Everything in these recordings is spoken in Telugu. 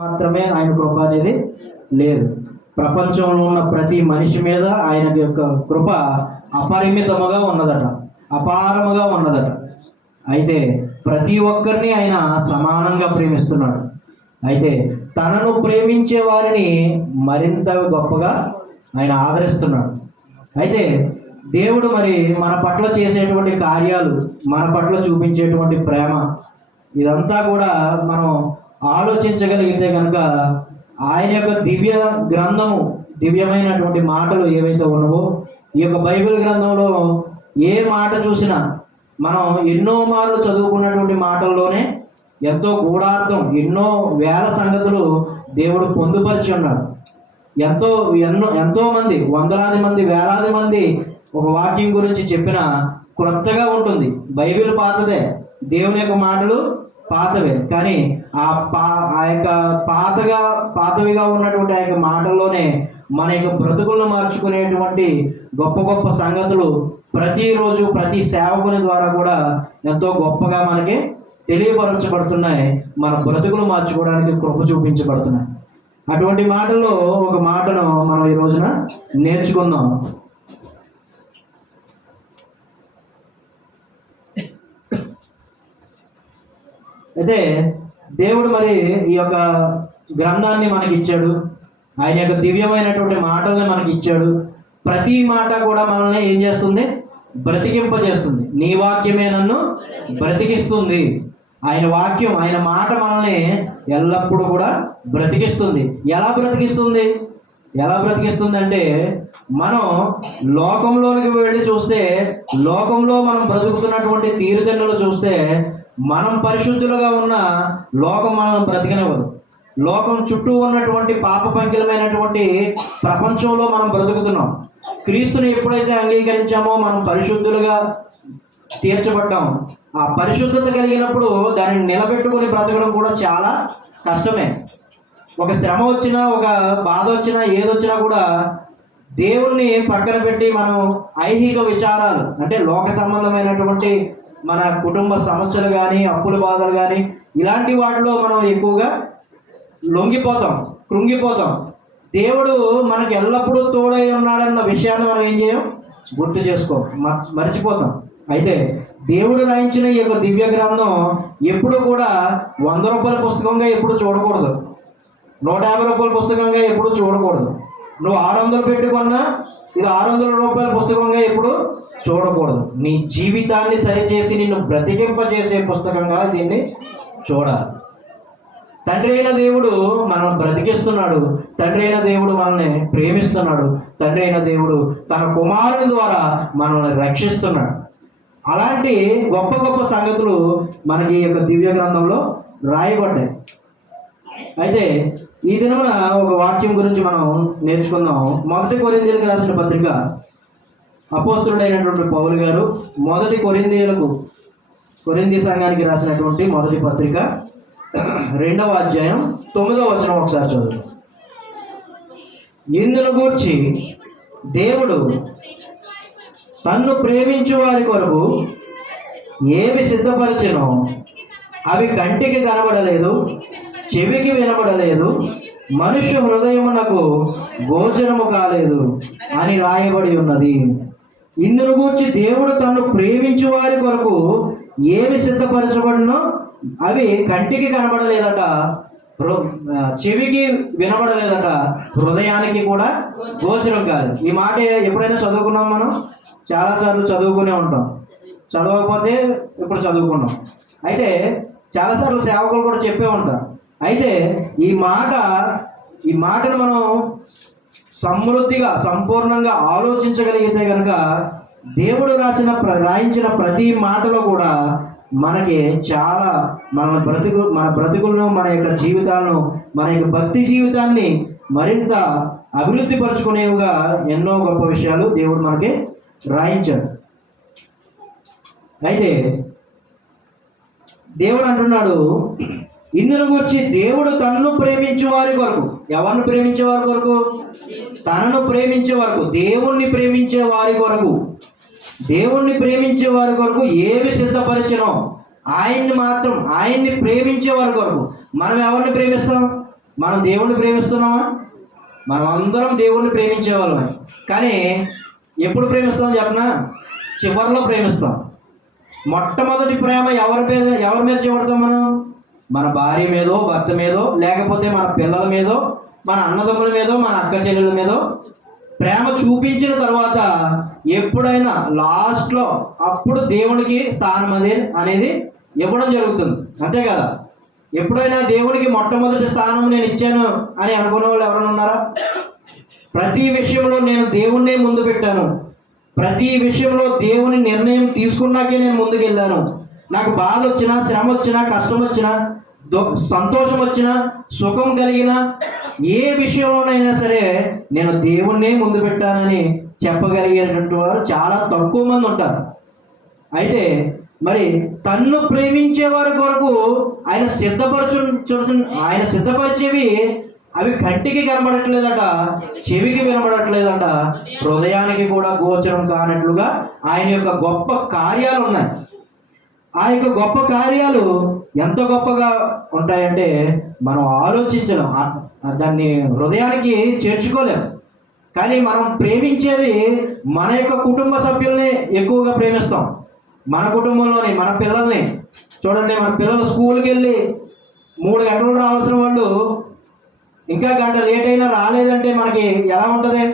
మాత్రమే ఆయన కృప అనేది లేదు. ప్రపంచంలో ఉన్న ప్రతి మనిషి మీద ఆయన యొక్క కృప అపరిమితముగా ఉన్నదట, అపారముగా ఉన్నదట. అయితే ప్రతి ఒక్కరిని ఆయన సమానంగా ప్రేమిస్తున్నాడు. అయితే తనను ప్రేమించే వారిని మరింత గొప్పగా ఆయన ఆదరిస్తున్నాడు. అయితే దేవుడు మరి మన పట్ల చేసేటువంటి కార్యాలు, మన పట్ల చూపించేటువంటి ప్రేమ, ఇదంతా కూడా మనం ఆలోచించగలిగితే కనుక ఆయన యొక్క దివ్య గ్రంథము, దివ్యమైనటువంటి మాటలు ఏవైతే ఉన్నావో, ఈ యొక్క బైబిల్ గ్రంథంలో ఏ మాట చూసినా మనం ఎన్నో మార్లు చదువుకున్నటువంటి మాటల్లోనే ఎంతో గూఢార్థం, ఎన్నో వేల సంగతులు దేవుడు పొందుపరిచి ఉన్నాడు. ఎంతో మంది, వందలాది మంది, వేలాది మంది ఒక వాక్యం గురించి చెప్పిన క్రొత్తగా ఉంటుంది. బైబిల్ పాతదే, దేవుని యొక్క మాటలు పాతవే, కానీ ఆ యొక్క పాతవిగా ఉన్నటువంటి ఆ యొక్క మాటల్లోనే మన యొక్క బ్రతుకులను మార్చుకునేటువంటి గొప్ప గొప్ప సంగతులు ప్రతిరోజు ప్రతి సేవకుని ద్వారా కూడా ఎంతో గొప్పగా మనకి తెలియపరచబడుతున్నాయి. మన బ్రతుకులు మార్చుకోవడానికి కృప చూపించబడుతున్నాయి. అటువంటి మాటల్లో ఒక మాటను మనం ఈ రోజున నేర్చుకుందాం. అయితే దేవుడు మరి ఈ యొక్క గ్రంథాన్ని మనకి ఇచ్చాడు, ఆయన యొక్క దివ్యమైనటువంటి మాటల్ని మనకి ఇచ్చాడు. ప్రతి మాట కూడా మనల్ని ఏం చేస్తుంది? బ్రతికింపజేస్తుంది. నీ వాక్యమే నన్ను బ్రతికిస్తుంది. ఆయన వాక్యం, ఆయన మాట మనల్ని ఎల్లప్పుడూ కూడా బ్రతికిస్తుంది. ఎలా బ్రతికిస్తుంది? ఎలా బ్రతికిస్తుంది అంటే, మనం లోకంలోనికి వెళ్ళి చూస్తే, లోకంలో మనం బ్రతుకుతున్నటువంటి తీరుతెన్నులు చూస్తే, మనం పరిశుద్ధులుగా ఉన్న లోకం మనల్ని బ్రతికనివ్వదు. లోకం చుట్టూ ఉన్నటువంటి పాప పంకిలమైనటువంటి ప్రపంచంలో మనం బ్రతుకుతున్నాం. క్రీస్తుని ఎప్పుడైతే అంగీకరించామో మనం పరిశుద్ధులుగా తీర్చబడ్డాం. ఆ పరిశుద్ధత కలిగినప్పుడు దానిని నిలబెట్టుకొని బ్రతకడం కూడా చాలా కష్టమే. ఒక శ్రమ వచ్చినా, ఒక బాధ వచ్చినా, ఏదొచ్చినా కూడా దేవుణ్ణి పక్కన పెట్టి మనం ఐహిక విచారాలు, అంటే లోక సంబంధమైనటువంటి మన కుటుంబ సమస్యలు కానీ, అప్పుల బాధలు కానీ, ఇలాంటి వాటిలో మనం ఎక్కువగా లొంగిపోతాం, కృంగిపోతాం. దేవుడు మనకి ఎల్లప్పుడూ తోడై ఉన్నాడన్న విషయాన్ని మనం ఏం చేయం? గుర్తు మర్చిపోతాం. అయితే దేవుడు రాయించిన ఈ యొక్క దివ్య గ్రంథం ఎప్పుడు కూడా 100 రూపాయల పుస్తకంగా ఎప్పుడు చూడకూడదు, 150 రూపాయల పుస్తకంగా ఎప్పుడు చూడకూడదు. నువ్వు 600 పెట్టుకున్నా ఇది 600 రూపాయల పుస్తకంగా ఎప్పుడు చూడకూడదు. నీ జీవితాన్ని సరిచేసి నిన్ను బ్రతికింపజేసే పుస్తకంగా దీన్ని చూడాలి. తండ్రి అయిన దేవుడు మనల్ని బ్రతికిస్తున్నాడు. తండ్రి అయిన దేవుడు మనల్ని ప్రేమిస్తున్నాడు. తండ్రి అయిన దేవుడు తన కుమారుని ద్వారా మనల్ని రక్షిస్తున్నాడు. అలాంటి గొప్ప గొప్ప సంగతులు మనకి ఈ యొక్క దివ్య గ్రంథంలో రాయబడ్డాయి. అయితే ఈ దినమున ఒక వాక్యం గురించి మనం నేర్చుకుందాం. 1 కొరింథీయులకు రాసిన పత్రిక, అపోస్తలుడైనటువంటి పౌలు గారు 1 కొరింథీ సంఘానికి రాసినటువంటి 1 పత్రిక 2వ అధ్యాయం 9వ వచనం ఒకసారి చదువు. ఇందును గూర్చి దేవుడు తన్ను ప్రేమించు వారి కొరకు ఏవి సిద్ధపరిచెనో అవి కంటికి కనబడలేదు, చెవికి వినబడలేదు, మనుష్య హృదయమునకు గోచరము కాలేదు అని రాయబడి ఉన్నది. ఇందును గూర్చి దేవుడు తన్ను ప్రేమించు వారి కొరకు ఏవి సిద్ధపరచబడినో అవి కంటికి కనబడలేదట, చెవికి వినబడలేదట, హృదయానికి కూడా గోచరం కాదు. ఈ మాట ఎప్పుడైనా చదువుకున్నాం? మనం చాలాసార్లు చదువుకునే ఉంటాం, చదవకపోతే ఇప్పుడు చదువుకున్నాం. అయితే చాలాసార్లు సేవకులు కూడా చెప్పే ఉంటారు. అయితే ఈ మాటను మనం సమృద్ధిగా, సంపూర్ణంగా ఆలోచించగలిగితే కనుక దేవుడు రాయించిన ప్రతి మాటలో కూడా మనకి చాలా మన బ్రతుకులను, మన యొక్క జీవితాలను, మన యొక్క భక్తి జీవితాన్ని మరింత అభివృద్ధి పరుచుకునేవిగా ఎన్నో గొప్ప విషయాలు దేవుడు మనకి రాయించాడు. అయితే దేవుడు అంటున్నాడు, ఇందును గురించి దేవుడు తనను ప్రేమించే వారి కొరకు. ఎవరిని ప్రేమించే వారి కొరకు? తనను ప్రేమించే వరకు, దేవుణ్ణి ప్రేమించే వారి కొరకు, దేవుణ్ణి ప్రేమించే వారి కొరకు ఏవి సిద్ధపరిచినో ఆయన్ని ప్రేమించే వారి కొరకు. మనం ఎవరిని ప్రేమిస్తాం? మనం దేవుణ్ణి ప్రేమిస్తున్నామా? మనం అందరం దేవుణ్ణి ప్రేమించే వాళ్ళమే. కానీ ఎప్పుడు ప్రేమిస్తాం చెప్పనా? చివరిలో ప్రేమిస్తాం. మొట్టమొదటి ప్రేమ ఎవరి మీద చూడతాం మనం? మన భార్య మీదో, భర్త మీదో, లేకపోతే మన పిల్లల మీదో, మన అన్నదమ్ముల మీదో, మన అక్క చెల్లెల మీదో ప్రేమ చూపించిన తర్వాత ఎప్పుడైనా లాస్ట్లో అప్పుడు దేవునికి స్థానం అనేది ఇవ్వడం జరుగుతుంది. అంతే కదా? ఎప్పుడైనా దేవునికి మొట్టమొదటి స్థానం నేను ఇచ్చాను అని అనుకున్న వాళ్ళు ఎవరైనా ఉన్నారా? ప్రతి విషయంలో నేను దేవుణ్ణే ముందు పెట్టాను, ప్రతి విషయంలో దేవుని నిర్ణయం తీసుకున్నాకే నేను ముందుకు వెళ్ళాను. నాకు బాధ వచ్చినా, శ్రమ వచ్చినా, కష్టం వచ్చినా, సంతోషం వచ్చినా, సుఖం కలిగిన ఏ విషయంలోనైనా సరే నేను దేవుణ్ణే ముందు పెట్టానని చెప్పగలిగేటువంటి వారు చాలా తక్కువ మంది ఉంటారు. అయితే మరి తన్ను ప్రేమించే వారి కొరకు ఆయన సిద్ధపరిచేవి అవి కంటికి కనబడట్లేదట, చెవికి వినబడట్లేదట, హృదయానికి కూడా గోచరం కానట్లుగా ఆయన యొక్క గొప్ప కార్యాలు ఉన్నాయి. ఆ యొక్క గొప్ప కార్యాలు ఎంత గొప్పగా ఉంటాయంటే మనం ఆలోచించలేం, దాన్ని హృదయానికి చేర్చుకోలేం. కానీ మనం ప్రేమించేది మన యొక్క కుటుంబ సభ్యుల్ని ఎక్కువగా ప్రేమిస్తాం. మన కుటుంబంలోని మన పిల్లల్ని చూడండి, మన పిల్లలు స్కూల్కి వెళ్ళి 3 గంటలు రావాల్సిన వాళ్ళు ఇంకా గంట లేట్ అయినా రాలేదంటే మనకి ఎలా ఉంటుంది?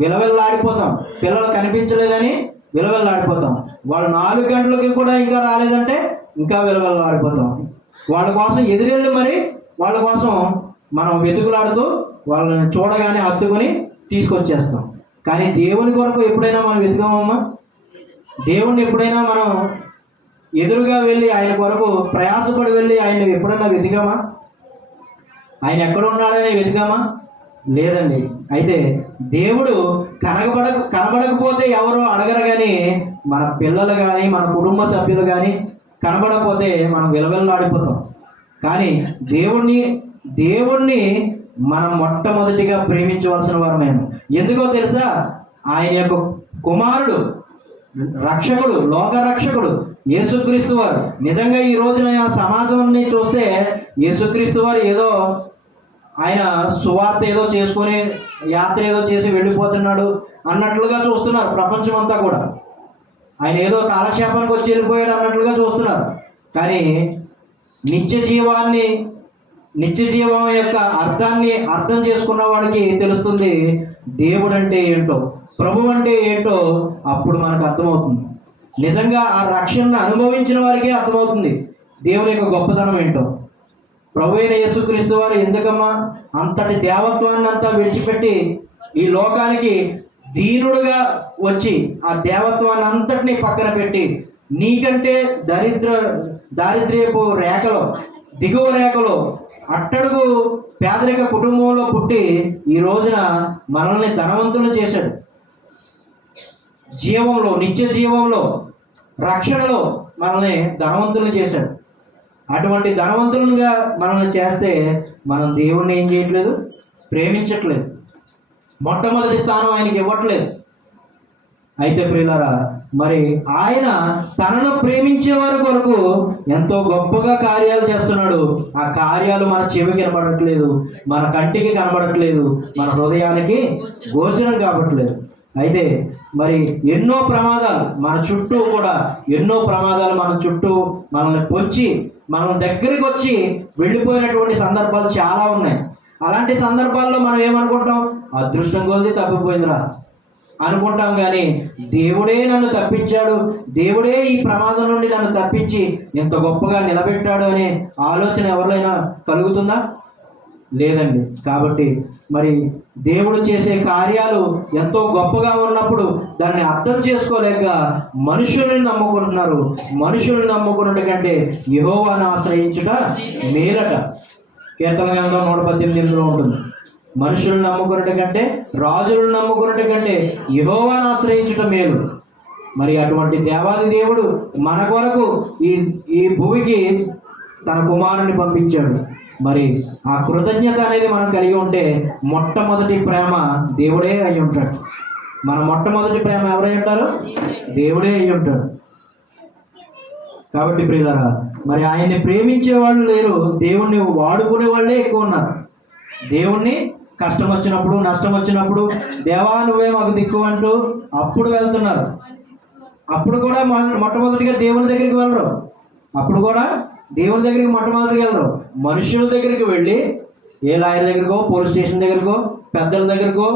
విలవిల్లాడిపోతాం. పిల్లలు కనిపించలేదని విలవిల్లాడిపోతాం. వాళ్ళు 4 గంటలకి కూడా ఇంకా రాలేదంటే ఇంకా విలవిల్లాడిపోతాం. వాళ్ళ కోసం ఎదురెళ్ళి మరి వాళ్ళ కోసం మనం వెతుకులాడుతూ వాళ్ళని చూడగానే హత్తుకొని తీసుకొచ్చేస్తాం. కానీ దేవుని కొరకు ఎప్పుడైనా మనం వెతుకామమ్మా? దేవుణ్ణి ఎప్పుడైనా మనం ఎదురుగా వెళ్ళి ఆయన కొరకు ప్రయాసపడి వెళ్ళి ఆయన ఎప్పుడైనా వెతికామా? ఆయన ఎక్కడ ఉన్నాడని వెతికామా? లేదండి. అయితే దేవుడు కనబడకపోతే ఎవరు అడగరు, కానీ మన పిల్లలు కానీ మన కుటుంబ సభ్యులు కానీ కనబడకపోతే మనం విలవిల్లాడిపోతాం. కానీ దేవుణ్ణి మనం మొట్టమొదటిగా ప్రేమించవలసిన వారు మేము. ఎందుకో తెలుసా? ఆయన యొక్క కుమారుడు, రక్షకుడు, లోక రక్షకుడు యేసుక్రీస్తు వారు. నిజంగా ఈ రోజున సమాజాన్ని చూస్తే యేసుక్రీస్తు వారు ఏదో ఆయన సువార్త ఏదో చేసుకొని యాత్ర ఏదో చేసి వెళ్ళిపోతున్నాడు అన్నట్లుగా చూస్తున్నారు ప్రపంచం అంతా కూడా. ఆయన ఏదో కాలక్షేపానికి వచ్చి వెళ్ళిపోయాడు అన్నట్లుగా చూస్తున్నారు. కానీ నిత్య జీవం యొక్క అర్థం చేసుకున్న వాడికి తెలుస్తుంది దేవుడు అంటే ఏంటో, ప్రభు అంటే ఏంటో. అప్పుడు మనకు అర్థమవుతుంది. నిజంగా ఆ రక్షణను అనుభవించిన వారికే అర్థమవుతుంది దేవుని యొక్క గొప్పతనం ఏంటో. ప్రభు అయిన యేసుక్రీస్తు వారు ఎందుకమ్మా అంతటి దేవత్వాన్ని అంతా విడిచిపెట్టి ఈ లోకానికి దీనుడుగా వచ్చి ఆ దేవత్వాన్ని అంతటినీ పక్కన పెట్టి నీకంటే దారిద్ర్యపు రేఖలో, దిగువ రేఖలో, అట్టడుగు పేదరిక కుటుంబంలో పుట్టి ఈ రోజున మనల్ని ధనవంతులు చేశాడు. జీవంలో, నిత్య జీవంలో, రక్షణలో మనల్ని ధనవంతులు చేశాడు. అటువంటి ధనవంతులుగా మనల్ని చేస్తే మనం దేవుణ్ణి ఏం చేయట్లేదు? ప్రేమించట్లేదు. మొట్టమొదటి స్థానం ఆయనకి ఇవ్వట్లేదు. అయితే ప్రియులారా, మరి ఆయన తనను ప్రేమించే వారి కొరకు ఎంతో గొప్పగా కార్యాలు చేస్తున్నాడు. ఆ కార్యాలు మన చెవికి కనబడట్లేదు, మన కంటికి కనబడట్లేదు, మన హృదయానికి గోచరం కావట్లేదు. అయితే మరి ఎన్నో ప్రమాదాలు మన చుట్టూ కూడా, ఎన్నో ప్రమాదాలు మన చుట్టూ మనల్ని పొంచి మనం దగ్గరికి వచ్చి వెళ్ళిపోయినటువంటి సందర్భాలు చాలా ఉన్నాయి. అలాంటి సందర్భాల్లో మనం ఏమనుకుంటాం? అదృష్టం కొలిది తప్పిపోయిందిరా అనుకుంటాం. కానీ దేవుడే నన్ను తప్పించాడు, దేవుడే ఈ ప్రమాదం నుండి నన్ను తప్పించి ఎంత గొప్పగా నిలబెట్టాడు అనే ఆలోచన ఎవరినైనా కలుగుతుందా? లేదండి. కాబట్టి మరి దేవుడు చేసే కార్యాలు ఎంతో గొప్పగా ఉన్నప్పుడు దాన్ని అర్థం చేసుకోలేక మనుషుల్ని నమ్ముకుంటున్నారు. మనుషుల్ని నమ్ముకున్నట్టు కంటే యెహోవాను ఆశ్రయించుట మేలట. కీర్తన గ్రంథం 118లో ఉంటుంది. మనుషులను నమ్ముకున్నట్టు కంటే, రాజులను నమ్ముకున్నట్టు కంటే యెహోవాను ఆశ్రయించుట మేలు. మరి అటువంటి దేవాది దేవుడు మన కొరకు ఈ భూమికి తన కుమారుని పంపించాడు. మరి ఆ కృతజ్ఞత అనేది మనం కలిగి ఉంటే మొట్టమొదటి ప్రేమ దేవుడే అయి ఉంటాడు. మన మొట్టమొదటి ప్రేమ ఎవరై ఉంటారు? దేవుడే అయి ఉంటాడు. కాబట్టి ప్రియులారా, మరి ఆయన్ని ప్రేమించే వాళ్ళు లేరు, దేవుణ్ణి వాడుకునే వాళ్ళే ఎక్కువ ఉన్నారు. దేవుణ్ణి కష్టం వచ్చినప్పుడు, నష్టం వచ్చినప్పుడు దేవా నువ్వే మాకు దిక్కు అంటూ అప్పుడు వెళ్తున్నారు. అప్పుడు కూడా మొట్టమొదటిగా దేవుని దగ్గరికి వెళ్ళరు. అప్పుడు కూడా దేవుని దగ్గరికి మొట్టమొదటిగా వెళ్ళరు. మనుషుల దగ్గరికి వెళ్ళి, ఏ లాయర్ దగ్గరకో, పోలీస్ స్టేషన్ దగ్గరకో, పెద్దల దగ్గరకో,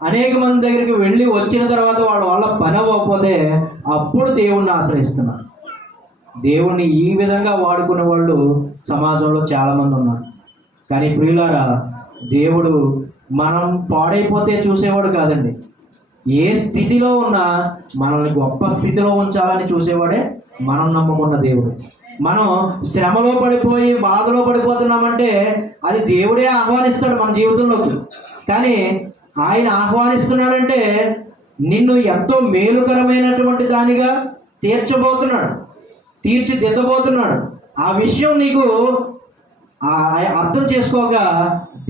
అనేక మంది దగ్గరికి వెళ్ళి వచ్చిన తర్వాత వాళ్ళ వల్ల పని అవ్వకపోతే అప్పుడు దేవుణ్ణి ఆశ్రయిస్తున్నారు. దేవుణ్ణి ఈ విధంగా వాడుకునే వాళ్ళు సమాజంలో చాలామంది ఉన్నారు. కానీ ప్రియులారా, దేవుడు మనం పాడైపోతే చూసేవాడు కాదండి. ఏ స్థితిలో ఉన్నా మనల్ని గొప్ప స్థితిలో ఉంచాలని చూసేవాడే మనం నమ్ముకున్న దేవుడు. మనం శ్రమలో పడిపోయి బాధలో పడిపోతున్నామంటే అది దేవుడే ఆహ్వానిస్తాడు మన జీవితంలోకి. కానీ ఆయన ఆహ్వానిస్తున్నాడంటే నిన్ను ఎంతో మేలుకరమైనటువంటి దానిగా తీర్చిదిద్దబోతున్నాడు. ఆ విషయం నీకు అర్థం చేసుకోక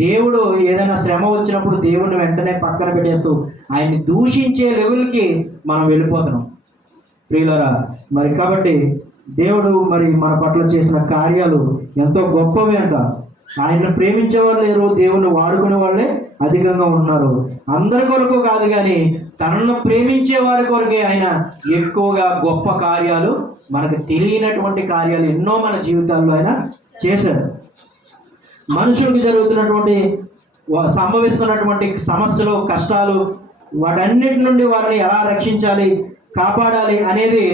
దేవుడు ఏదైనా శ్రమ వచ్చినప్పుడు దేవుడిని వెంటనే పక్కన పెట్టేస్తూ ఆయన్ని దూషించే లెవెల్కి మనం వెళ్ళిపోతున్నాం ప్రియులారా. మరి కాబట్టి దేవుడు మరి మన పట్ల చేసిన కార్యాలు ఎంతో గొప్పవి అంట. ఆయన్ని ప్రేమించే వాళ్ళు లేరు, దేవుణ్ణి వాడుకునే వాళ్ళే అధికంగా ఉన్నారు. అందరి కొరకు కాదు, కానీ తనను ప్రేమించే వారి కొరకే ఆయన ఎక్కువగా గొప్ప కార్యాలు, మనకు తెలియనటువంటి కార్యాలు ఎన్నో మన జీవితాల్లో ఆయన చేశాడు. మనుషులకు జరుగుతున్నటువంటి సంభవిస్తున్నటువంటి సమస్యలు, కష్టాలు, వాటన్నిటి నుండి వారిని ఎలా రక్షించాలి, కాపాడాలి అనేది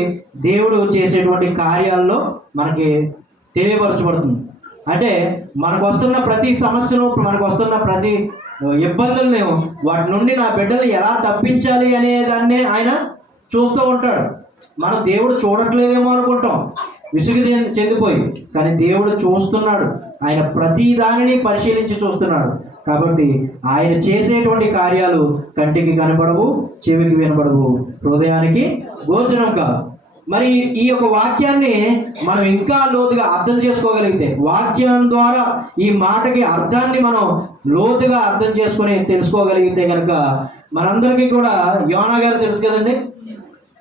దేవుడు చేసేటువంటి కార్యాల్లో మనకి తెలియపరచబడుతుంది. అంటే మనకు వస్తున్న ప్రతి సమస్యను, మనకు వస్తున్న ప్రతి ఇబ్బందుల్ని, వాటి నుండి నా బిడ్డలు ఎలా తప్పించాలి అనే దాన్నే ఆయన చూస్తూ ఉంటాడు. మనం దేవుడు చూడట్లేదేమో అనుకుంటాం విసుగు చెందిపోయి, కానీ దేవుడు చూస్తున్నాడు. ఆయన ప్రతి దానిని పరిశీలించి చూస్తున్నాడు. కాబట్టి ఆయన చేసేటువంటి కార్యాలు కంటికి కనపడవు, చెవికి వినపడవు, హృదయానికి గోచరం కాదు. మరి ఈ యొక్క వాక్యాన్ని మనం ఇంకా లోతుగా అర్థం చేసుకోగలిగితే, వాక్యం ద్వారా ఈ మాటకి అర్థాన్ని మనం లోతుగా అర్థం చేసుకొని తెలుసుకోగలిగితే కనుక మనందరికీ కూడా యోనా గారు తెలుసు కదండి.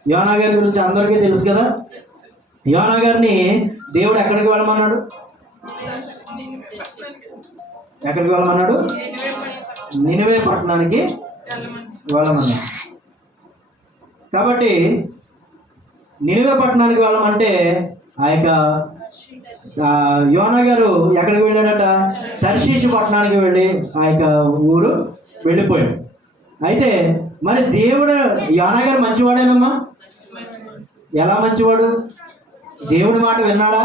యోనా గారి గురించి అందరికీ తెలుసు కదా. యోనా గారిని దేవుడు ఎక్కడికి వెళ్ళమన్నాడు? ఎక్కడికి వెళ్ళమన్నాడు? నినివే పట్టణానికి వెళ్ళమన్నాడు. కాబట్టి నినివే పట్టణానికి వెళ్ళమంటే ఆ యొక్క యోనా గారు ఎక్కడికి వెళ్ళాడట? తర్షీషు పట్టణానికి వెళ్ళి ఆ యొక్క ఊరు వెళ్ళిపోయాడు. అయితే మరి దేవుడు, యోనా గారు మంచివాడేనమ్మా? ఎలా మంచివాడు? దేవుడి మాట విన్నాడా?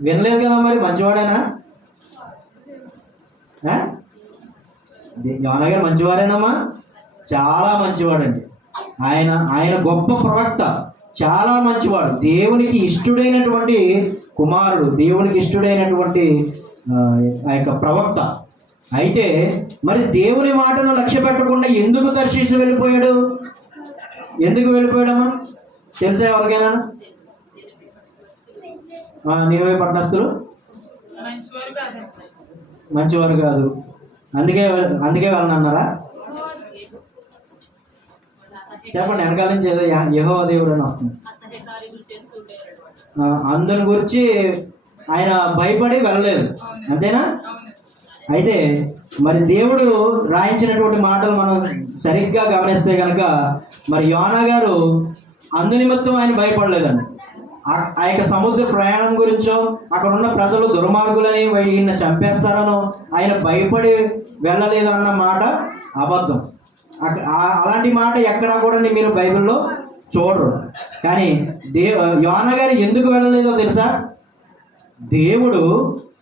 వినలేదు కదా. మరి మంచివాడేనా? యోనా గారు మంచివారేనమ్మా? చాలా మంచివాడండి. ఆయన గొప్ప ప్రవక్త, చాలా మంచివాడు, దేవునికి ఇష్టుడైనటువంటి కుమారుడు, దేవునికి ఇష్టుడైనటువంటి ఆ యొక్క ప్రవక్త. అయితే మరి దేవుని మాటను లక్ష్య పెట్టకుండా ఎందుకు దర్శించి వెళ్ళిపోయాడు? ఎందుకు వెళ్ళిపోయాడమ్మా? తెలుసా ఎవరికైనా? నినివే పట్టణస్థులు మంచివారు కాదు, అందుకే వెళ్ళనన్నారా? చెప్పండి. వెనకాల నుంచి ఏదో యెహోవా దేవుడు అని వస్తుంది. అందరి గురించి ఆయన భయపడి వెళ్ళలేదు, అంతేనా? అయితే మరి దేవుడు రాయించినటువంటి మాటలు మనం సరిగ్గా గమనిస్తే కనుక మరి యోనా గారు అందునిమిత్తం ఆయన భయపడలేదండి. ఆ యొక్క సముద్ర ప్రయాణం గురించో, అక్కడ ఉన్న ప్రజలు దుర్మార్గులని ఈయన చంపేస్తారనో ఆయన భయపడి వెళ్ళలేదు అన్న మాట అబద్ధం. అలాంటి మాట ఎక్కడా కూడా మీరు బైబిల్లో చూడరు. కానీ యోనా గారు ఎందుకు వెళ్ళలేదో తెలుసా? దేవుడు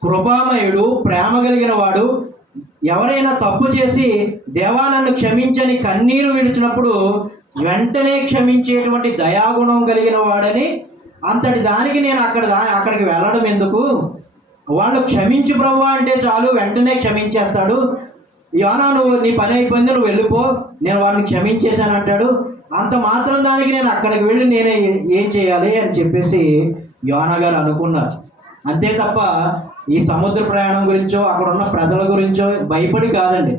కృపామయుడు, ప్రేమ కలిగిన వాడు. ఎవరైనా తప్పు చేసి దేవా నన్ను క్షమించని కన్నీరు విడిచినప్పుడు వెంటనే క్షమించేటువంటి దయాగుణం కలిగిన వాడని, అంతటి దానికి నేను అక్కడికి వెళ్ళడం ఎందుకు? వాళ్ళు క్షమించు ప్రభువా అంటే చాలు, వెంటనే క్షమించేస్తాడు. యోనా నువ్వు నీ పని అయిపోయింది, నువ్వు వెళ్ళిపో, నేను వాడిని క్షమించేశాను అంటాడు. అంత మాత్రం దానికి నేను అక్కడికి వెళ్ళి నేనే ఏం చేయాలి అని చెప్పేసి యోనా గారు అనుకున్నారు. అంతే తప్ప ఈ సముద్ర ప్రయాణం గురించో, అక్కడ ఉన్న ప్రజల గురించో భయపడి కాదండి.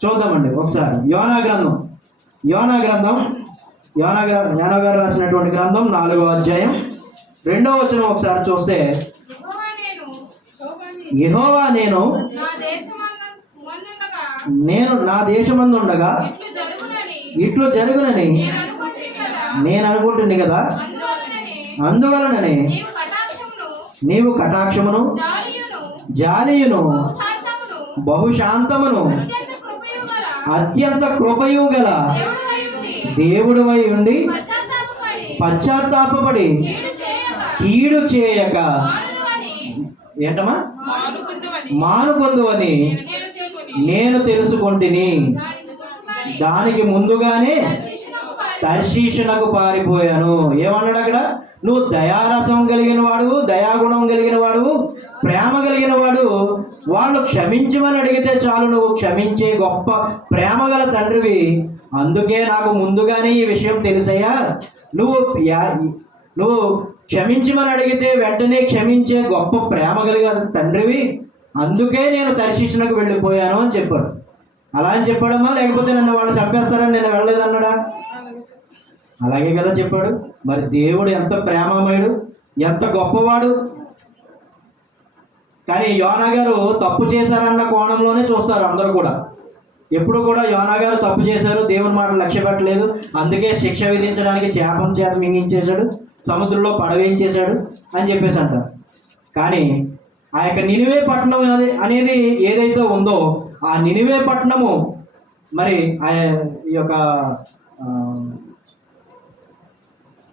చూద్దామండి ఒకసారి యోనా గారు రాసినటువంటి గ్రంథం 4వ అధ్యాయం 2వ వచనం ఒకసారి చూస్తే, యెహోవా నేను నేను నా దేశమందు ఉండగా ఇట్లు జరుగునని నేను అనుకుంటుంది కదా. అందువలననే నీవు కటాక్షమును జాలియును బహుశాంతమును అత్యంత కృపయు గల దేవుడువై ఉండి పశ్చాత్తాపపడి కీడు చేయక ఏంటమ్మా మానుకొందువని నేను తెలుసుకొంటిని. దానికి ముందుగానే తర్షీషునకు పారిపోయాను. ఏమన్నాడు అక్కడ? నువ్వు దయారసం కలిగిన వాడు, దయాగుణం కలిగిన వాడు, ప్రేమ కలిగిన వాడు. వాళ్ళు క్షమించమని అడిగితే చాలు, నువ్వు క్షమించే గొప్ప ప్రేమ గల తండ్రివి. అందుకే నాకు ముందుగానే ఈ విషయం తెలుసయ్యా. నువ్వు క్షమించమని అడిగితే వెంటనే క్షమించే గొప్ప ప్రేమ కలిగిన తండ్రివి. అందుకే నేను తర్షీషునకు వెళ్ళిపోయాను అని చెప్పాడు. అలా అని చెప్పాడమ్మా, లేకపోతే నన్ను వాళ్ళు చంపేస్తారని నేను వెళ్ళలేదన్నాడా? అలాగే కదా చెప్పాడు. మరి దేవుడు ఎంత ప్రేమమయుడు, ఎంత గొప్పవాడు. కానీ యోనా గారు తప్పు చేశారన్న కోణంలోనే చూస్తారు అందరూ కూడా. ఎప్పుడు కూడా యోనా గారు తప్పు చేశారు, దేవుని మాట లక్ష్య పెట్టలేదు, అందుకే శిక్ష విధించడానికి చేపం చేత మింగించేశాడు, సముద్రంలో పడవేయించేశాడు అని చెప్పేసి అంటారు. కానీ ఆ యొక్క నినివే పట్టణం అనేది ఏదైతే ఉందో, ఆ నినివే పట్టణము మరి ఈ యొక్క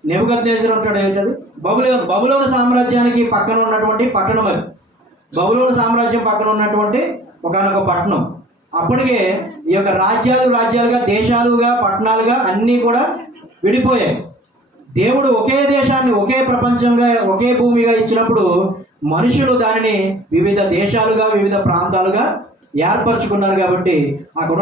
నెబుకద్నెజరు ఉంటాడు ఏంటది, బబులోను సామ్రాజ్యానికి పక్కన ఉన్నటువంటి పట్టణం అది. బబులోను సామ్రాజ్యం పక్కన ఉన్నటువంటి ఒకనొక పట్టణం. అప్పటికే ఈ యొక్క రాజ్యాలుగా, దేశాలుగా, పట్టణాలుగా అన్నీ కూడా విడిపోయాయి. దేవుడు ఒకే దేశాన్ని, ఒకే ప్రపంచంగా, ఒకే భూమిగా ఇచ్చినప్పుడు మనుషులు దానిని వివిధ దేశాలుగా, వివిధ ప్రాంతాలుగా ఏర్పరచుకున్నారు. కాబట్టి అక్కడ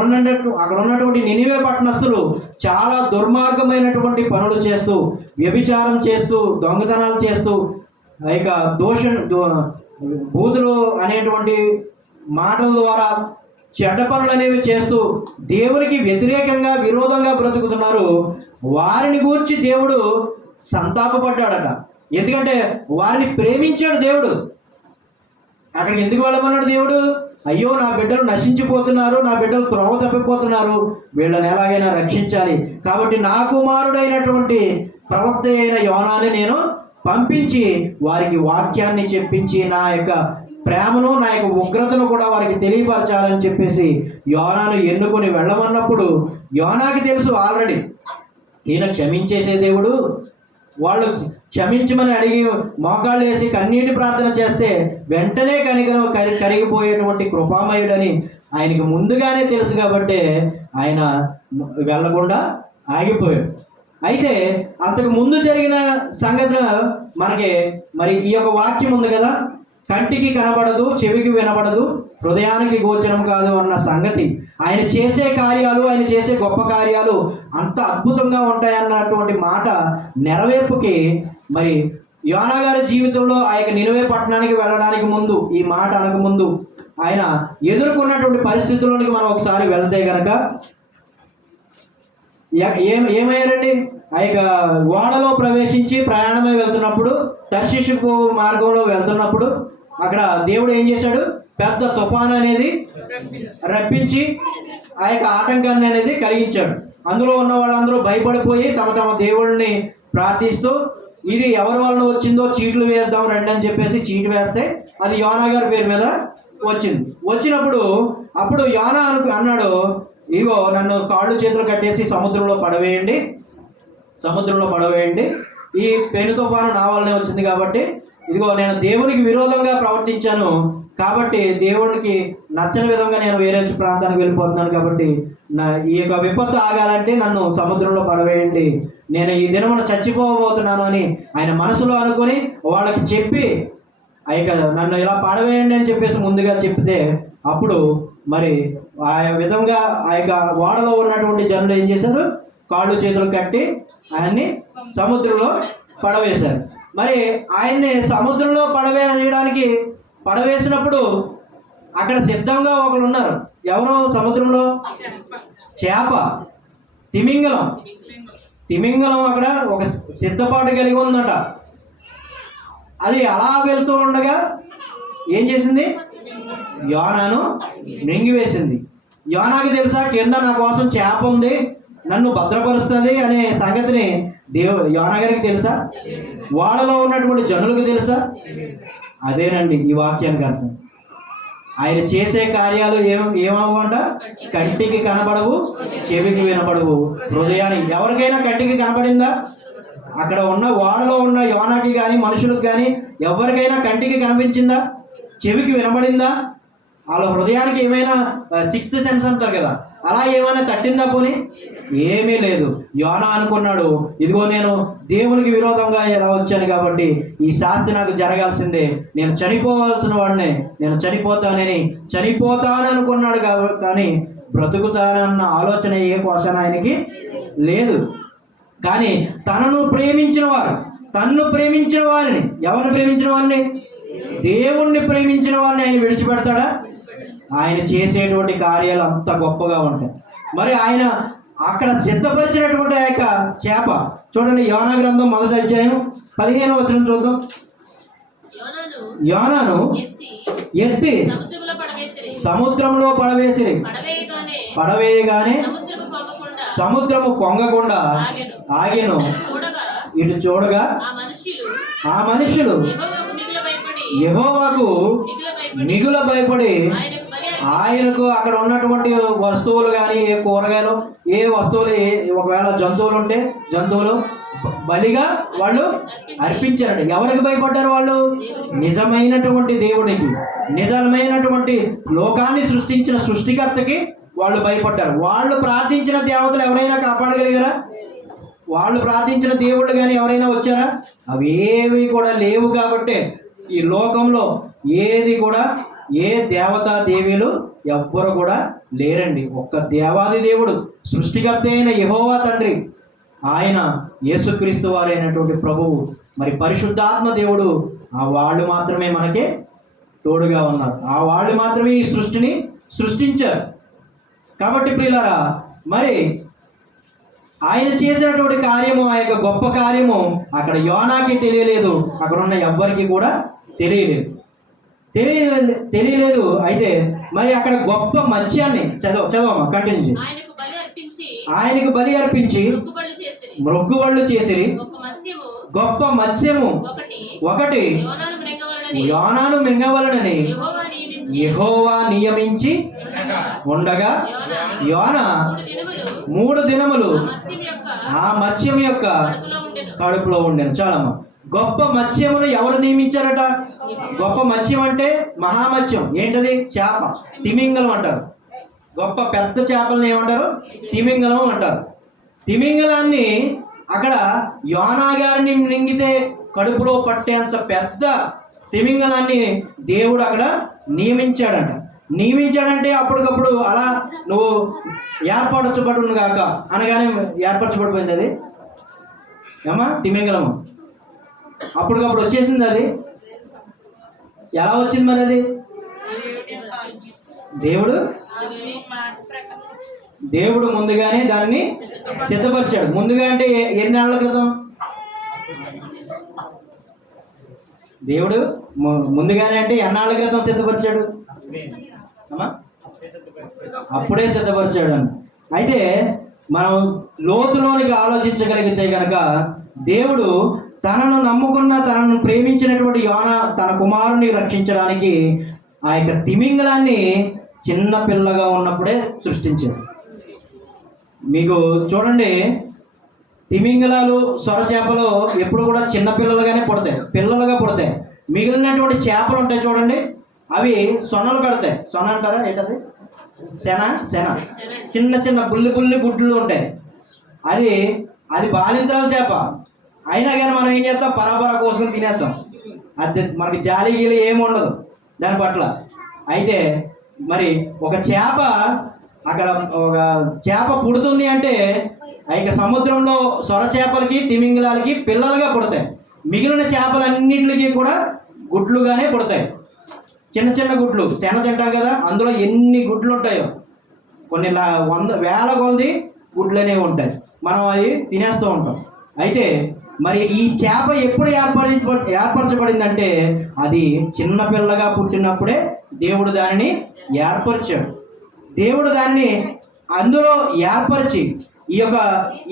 ఉన్నటువంటి నినివే పట్టణస్థులు చాలా దుర్మార్గమైనటువంటి పనులు చేస్తూ, వ్యభిచారం చేస్తూ, దొంగతనాలు చేస్తూ, ఇక బూతులు అనేటువంటి మాటల ద్వారా చెడ్డ పనులు అనేవి చేస్తూ దేవునికి వ్యతిరేకంగా, విరోధంగా బ్రతుకుతున్నారు. వారిని గూర్చి దేవుడు సంతాపపడ్డాడట. ఎందుకంటే వారిని ప్రేమించాడు దేవుడు. అక్కడికి ఎందుకు వెళ్ళమన్నాడు దేవుడు? అయ్యో, నా బిడ్డలు నశించిపోతున్నారు, నా బిడ్డలు త్రోవ తప్పిపోతున్నారు, వీళ్ళని ఎలాగైనా రక్షించాలి. కాబట్టి నా కుమారుడైనటువంటి ప్రవక్త అయిన యోనాని నేను పంపించి వారికి వాక్యాన్ని చెప్పించి నా యొక్క ప్రేమను, నా యొక్క ఉగ్రతను కూడా వారికి తెలియపరచాలని చెప్పేసి యోనాను ఎన్నుకొని వెళ్ళమన్నప్పుడు యోనాకి తెలుసు ఆల్రెడీ ఈయన క్షమించేసే దేవుడు. వాళ్ళు క్షమించమని అడిగి మోకాళ్ళు వేసి కన్నీటి ప్రార్థన చేస్తే వెంటనే కరిగిపోయేటువంటి కృపామయుడని ఆయనకి ముందుగానే తెలుసు. కాబట్టి ఆయన వెళ్ళకుండా ఆగిపోయాడు. అయితే అంతకు ముందు జరిగిన సంఘటన మనకి మరి ఈ యొక్క వాక్యం ఉంది కదా, కంటికి కనబడదు, చెవికి వినబడదు, హృదయానికి గోచరం కాదు అన్న సంగతి. ఆయన చేసే కార్యాలు, ఆయన చేసే గొప్ప కార్యాలు అంత అద్భుతంగా ఉంటాయన్నటువంటి మాట నెరవేర్పుకి మరి యోనా గారి జీవితంలో ఆ యొక్క నినివే పట్టణానికి వెళ్ళడానికి ముందు, ఈ మాట అనకముందు ఆయన ఎదుర్కొన్నటువంటి పరిస్థితుల్లోనికి మనం ఒకసారి వెళ్తే కనుక ఏమయ్యారండి? ఆ యొక్క ఓడలో ప్రవేశించి ప్రయాణమై వెళ్తున్నప్పుడు, తర్షీషుకు మార్గంలో వెళ్తున్నప్పుడు అక్కడ దేవుడు ఏం చేశాడు? పెద్ద తుఫాను అనేది రప్పించి ఆ యొక్క ఆటంకాన్ని అనేది కలిగించాడు. అందులో ఉన్న వాళ్ళందరూ భయపడిపోయి తమ తమ దేవుడిని ప్రార్థిస్తూ, ఇది ఎవరి వలన వచ్చిందో చీట్లు వేద్దాం రండి అని చెప్పేసి చీటు వేస్తే అది యోనా గారి పేరు మీద వచ్చింది. వచ్చినప్పుడు అప్పుడు యోనా అన్నాడు, ఇగో నన్ను కాళ్ళు చేతులు కట్టేసి సముద్రంలో పడవేయండి, ఈ పెను తుఫాను నా వల్లనే వచ్చింది కాబట్టి, ఇదిగో నేను దేవునికి విరోధంగా ప్రవర్తించాను కాబట్టి, దేవునికి నచ్చని విధంగా నేను వేరే ప్రాంతానికి వెళ్ళిపోతున్నాను కాబట్టి ఈ యొక్క విపత్తు ఆగాలంటే నన్ను సముద్రంలో పడవేయండి, నేను ఈ దినమున చచ్చిపోబోతున్నాను అని ఆయన మనసులో అనుకొని వాళ్ళకి చెప్పి ఆ యొక్క నన్ను ఇలా పడవేయండి అని చెప్పేసి ముందుగా చెప్తే, అప్పుడు మరి ఆ విధంగా ఆ యొక్క ఓడలో ఉన్నటువంటి జనులు ఏం చేశారు? కాళ్ళు చేతులు కట్టి ఆయన్ని సముద్రంలో పడవేశారు. మరి ఆయన్ని సముద్రంలో పడవేసినప్పుడు అక్కడ సిద్ధంగా ఒకరు ఉన్నారు. ఎవరు? సముద్రంలో చేప, తిమింగలం అక్కడ ఒక సిద్ధపాటు కలిగి ఉందట. అది అలా వెళ్తూ ఉండగా ఏం చేసింది? యోనాను మింగివేసింది. యోనాకి తెలుసా కింద నా కోసం చేప ఉంది, నన్ను భద్రపరుస్తుంది అనే సంగతిని యోనా గారికి తెలుసా? వాళ్ళలో ఉన్నటువంటి జనులకు తెలుసా? అదేనండి ఈ వాక్యానికి అర్థం. ఆయన చేసే కార్యాలు ఏమవ్వంట? కంటికి కనబడవు, చెవికి వినపడవు, హృదయానికి. ఎవరికైనా కంటికి కనబడిందా? అక్కడ ఉన్న వాడలో ఉన్న యోనాకి కానీ మనుషులకు కానీ ఎవరికైనా కంటికి కనిపించిందా? చెవికి వినబడిందా? వాళ్ళ హృదయానికి ఏమైనా సిక్స్త్ సెన్స్ అంటారు కదా, అలా ఏమైనా తట్టిందా? పోనీ ఏమీ లేదు. యోనా అనుకున్నాడు, ఇదిగో నేను దేవునికి విరోధంగా ఎలా వచ్చాను కాబట్టి ఈ శాస్తి నాకు జరగాల్సిందే, నేను చనిపోవాల్సిన వాడినే, నేను చనిపోతాననుకున్నాడు కానీ బ్రతుకుతానన్న ఆలోచన ఏ కోసం ఆయనకి లేదు. కానీ తనను ప్రేమించిన వారిని, ఎవరిని ప్రేమించిన వారిని? దేవుణ్ణి ప్రేమించిన వారిని ఆయన విడిచిపెడతాడా? ఆయన చేసేటువంటి కార్యాలు అంత గొప్పగా ఉంటాయి. మరి ఆయన అక్కడ సిద్ధపరిచినటువంటి ఆ యొక్క చేప చూడండి, యోనా గ్రంథం 1వ అధ్యాయం 15వ వచనం చూద్దాం. యోనాను ఎత్తి సముద్రంలో పడవేసిరి, పడవేయగానే సముద్రము పొంగకుండా ఆగెను. ఇటు చూడగా ఆ మనుషులు యెహోవాకు మిగుల భయపడి ఆయనకు అక్కడ ఉన్నటువంటి వస్తువులు కానీ, ఏ కూరగాయలు, ఏ వస్తువులు, ఒకవేళ జంతువులు ఉంటే జంతువులు బలిగా వాళ్ళు అర్పించారు. ఎవరికి భయపడ్డారు వాళ్ళు? నిజమైనటువంటి దేవుడికి, నిజమైనటువంటి లోకాన్ని సృష్టించిన సృష్టికర్తకి వాళ్ళు భయపడ్డారు. వాళ్ళు ప్రార్థించిన దేవతలు ఎవరైనా కాపాడగలిగారా? వాళ్ళు ప్రార్థించిన దేవుళ్ళు కానీ ఎవరైనా వచ్చారా? అవేవి కూడా లేవు. కాబట్టి ఈ లోకంలో ఏది కూడా, ఏ దేవతా దేవీలు ఎవ్వరు కూడా లేరండి. ఒక్క దేవాది దేవుడు, సృష్టికర్త అయిన యెహోవా తండ్రి, ఆయన యేసుక్రీస్తు వారైనటువంటి ప్రభువు, మరి పరిశుద్ధాత్మ దేవుడు, ఆ వాళ్ళు మాత్రమే మనకి తోడుగా ఉన్నారు. ఆ వాళ్ళు మాత్రమే ఈ సృష్టిని సృష్టించారు. కాబట్టి ప్రియులారా, మరి ఆయన చేసినటువంటి కార్యము, ఆ యొక్క గొప్ప కార్యము అక్కడ యోనాకి తెలియలేదు, అక్కడ ఉన్న ఎవ్వరికి కూడా తెలియలేదు. అయితే మరి అక్కడ గొప్ప మత్స్యాన్ని చదవమ్మా, కంటిన్యూ. ఆయనకు బలి అర్పించి మృగ్గుబళ్ళు చేసిరి. గొప్ప మత్స్యము ఒకటి యోనాను మింగవలనని యెహోవా నియమించి ఉండగా యోనా 3 దినములు ఆ మత్స్యం యొక్క కడుపులో ఉండెను. చాలమ్మా. గొప్ప మత్స్యమును ఎవరు నియమించారట? గొప్ప మత్స్యం అంటే మహామత్స్యం. ఏంటది? చేప, తిమింగలం అంటారు. గొప్ప పెద్ద చేపలను ఏమంటారు? తిమింగలం అంటారు. తిమింగలాన్ని అక్కడ యోనా గారిని మింగితే కడుపులో పట్టేంత పెద్ద తిమింగలాన్ని దేవుడు అక్కడ నియమించాడంటే అప్పటికప్పుడు అలా నువ్వు ఏర్పరచబడును కాక అనగానే ఏర్పరచబడిపోయింది అది ఏమా తిమింగలము. అప్పటికప్పుడు వచ్చేసింది. అది ఎలా వచ్చింది మరి? అది దేవుడు ముందుగానే దాన్ని సిద్ధపరిచాడు. ముందుగా అంటే ఎన్ని ఏళ్ల క్రితం? దేవుడు ముందుగానే అంటే ఎన్నాళ్ళ క్రితం సిద్ధపరిచాడు? అప్పుడే సిద్ధపరిచాడు అని. అయితే మనం లోతులోనికి ఆలోచించగలిగితే కనుక దేవుడు తనను నమ్ముకున్న, తనను ప్రేమించినటువంటి యోనా తన కుమారుని రక్షించడానికి ఆ యొక్క తిమింగలాన్ని చిన్న పిల్లగా ఉన్నప్పుడే సృష్టించాడు. మీకు చూడండి, తిమింగలాలు, సొరచేపలు ఎప్పుడు కూడా చిన్న పిల్లలుగా పుడతాయి. మిగిలినటువంటి చేపలు ఉంటాయి చూడండి, అవి సొనలు పెడతాయి. సొన అంటారా? ఏంటది? శన చిన్న బుల్లి గుడ్లు ఉంటాయి. అది బాలింతరాల చేప. అయినా కానీ మనం ఏం చేస్తాం? పరాపరా కోసుకొని తినేస్తాం. అది మనకి జాలి గీలి ఏమి ఉండదు దాని పట్ల. అయితే మరి ఒక చేప, అక్కడ ఒక చేప పుడుతుంది అంటే ఆ యొక్క సముద్రంలో సొర చేపలకి, తిమింగలాలకి పిల్లలుగా పుడతాయి. మిగిలిన చేపలన్నింటికి కూడా గుడ్లుగానే పుడతాయి. చిన్న గుడ్లు. శన తింటాం కదా, అందులో ఎన్ని గుడ్లు ఉంటాయో, కొన్ని వేల కొలది గుడ్లు అనేవి ఉంటాయి. మనం అది తినేస్తూ ఉంటాం. అయితే మరి ఈ చేప ఎప్పుడు ఏర్పరచబడిందంటే అది చిన్న పిల్లగా పుట్టినప్పుడే దేవుడు దానిని ఏర్పరిచాడు. దేవుడు దాన్ని అందులో ఏర్పరిచి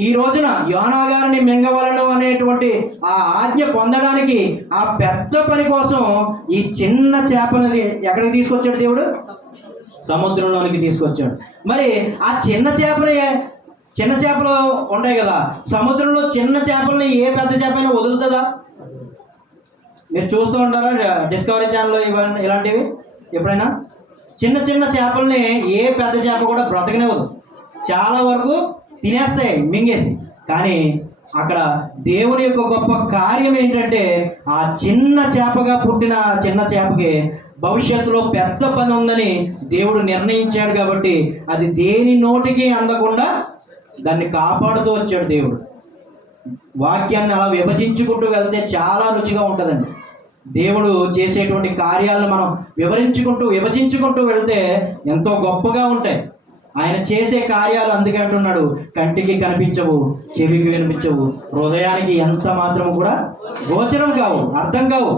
ఈ రోజున యోనా గారిని మింగవలను అనేటువంటి ఆ ఆజ్ఞ పొందడానికి ఆ పెద్ద పని కోసం ఈ చిన్న చేపని ఎక్కడికి తీసుకొచ్చాడు దేవుడు? సముద్రంలోనికి తీసుకొచ్చాడు. మరి ఆ చిన్న చేపలు ఉంటాయి కదా, సముద్రంలో చిన్న చేపల్ని ఏ పెద్ద చేప అయినా వదులుతుందా? మీరు చూస్తూ ఉంటారా డిస్కవరీ ఛానల్లో ఇవన్నీ ఇలాంటివి? ఎప్పుడైనా చిన్న చిన్న చేపల్ని ఏ పెద్ద చేప కూడా బ్రతకనివ్వదు, చాలా వరకు తినేస్తాయి మింగేసి. కానీ అక్కడ దేవుని యొక్క గొప్ప కార్యం ఏంటంటే ఆ చిన్న చేపగా పుట్టిన చిన్న చేపకి భవిష్యత్తులో పెద్ద పని ఉందని దేవుడు నిర్ణయించాడు. కాబట్టి అది దేని నోటికి అందకుండా దాన్ని కాపాడుతూ వచ్చాడు దేవుడు. వాక్యాన్ని అలా విభజించుకుంటూ వెళ్తే చాలా రుచిగా ఉంటుందండి. దేవుడు చేసేటువంటి కార్యాలను మనం విభజించుకుంటూ వెళ్తే ఎంతో గొప్పగా ఉంటాయి. ఆయన చేసే కార్యాలు అందుకే అంటున్నాడు, కంటికి కనిపించవు, చెవికి వినిపించవు, హృదయానికి ఎంత మాత్రం కూడా గోచరం కావు, అర్థం కావు.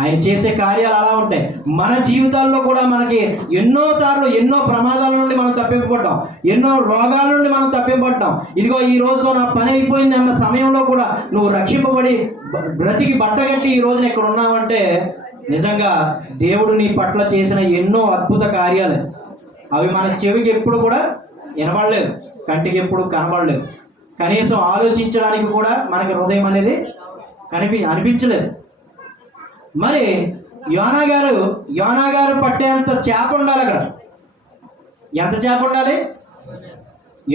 ఆయన చేసే కార్యాలు అలా ఉంటాయి. మన జీవితాల్లో కూడా మనకి ఎన్నోసార్లు ఎన్నో ప్రమాదాల నుండి మనం తప్పింపబడ్డాం, ఎన్నో రోగాల నుండి మనం తప్పింపబడ్డాం. ఇదిగో ఈ రోజు నా పని అయిపోయింది అన్న సమయంలో కూడా నువ్వు రక్షింపబడి బ్రతికి బట్టగట్టి ఈ రోజున ఇక్కడ ఉన్నావంటే నిజంగా దేవుడు నీ పట్ల చేసిన ఎన్నో అద్భుత కార్యాలు. అవి మన చెవికి ఎప్పుడు కూడా వినబడలేదు, కంటికి ఎప్పుడు కనబడలేదు, కనీసం ఆలోచించడానికి కూడా మనకి హృదయం అనేది అనిపించలేదు. మరి యోనా గారు పట్టేంత చేప ఉండాలి అక్కడ. ఎంత చేప ఉండాలి?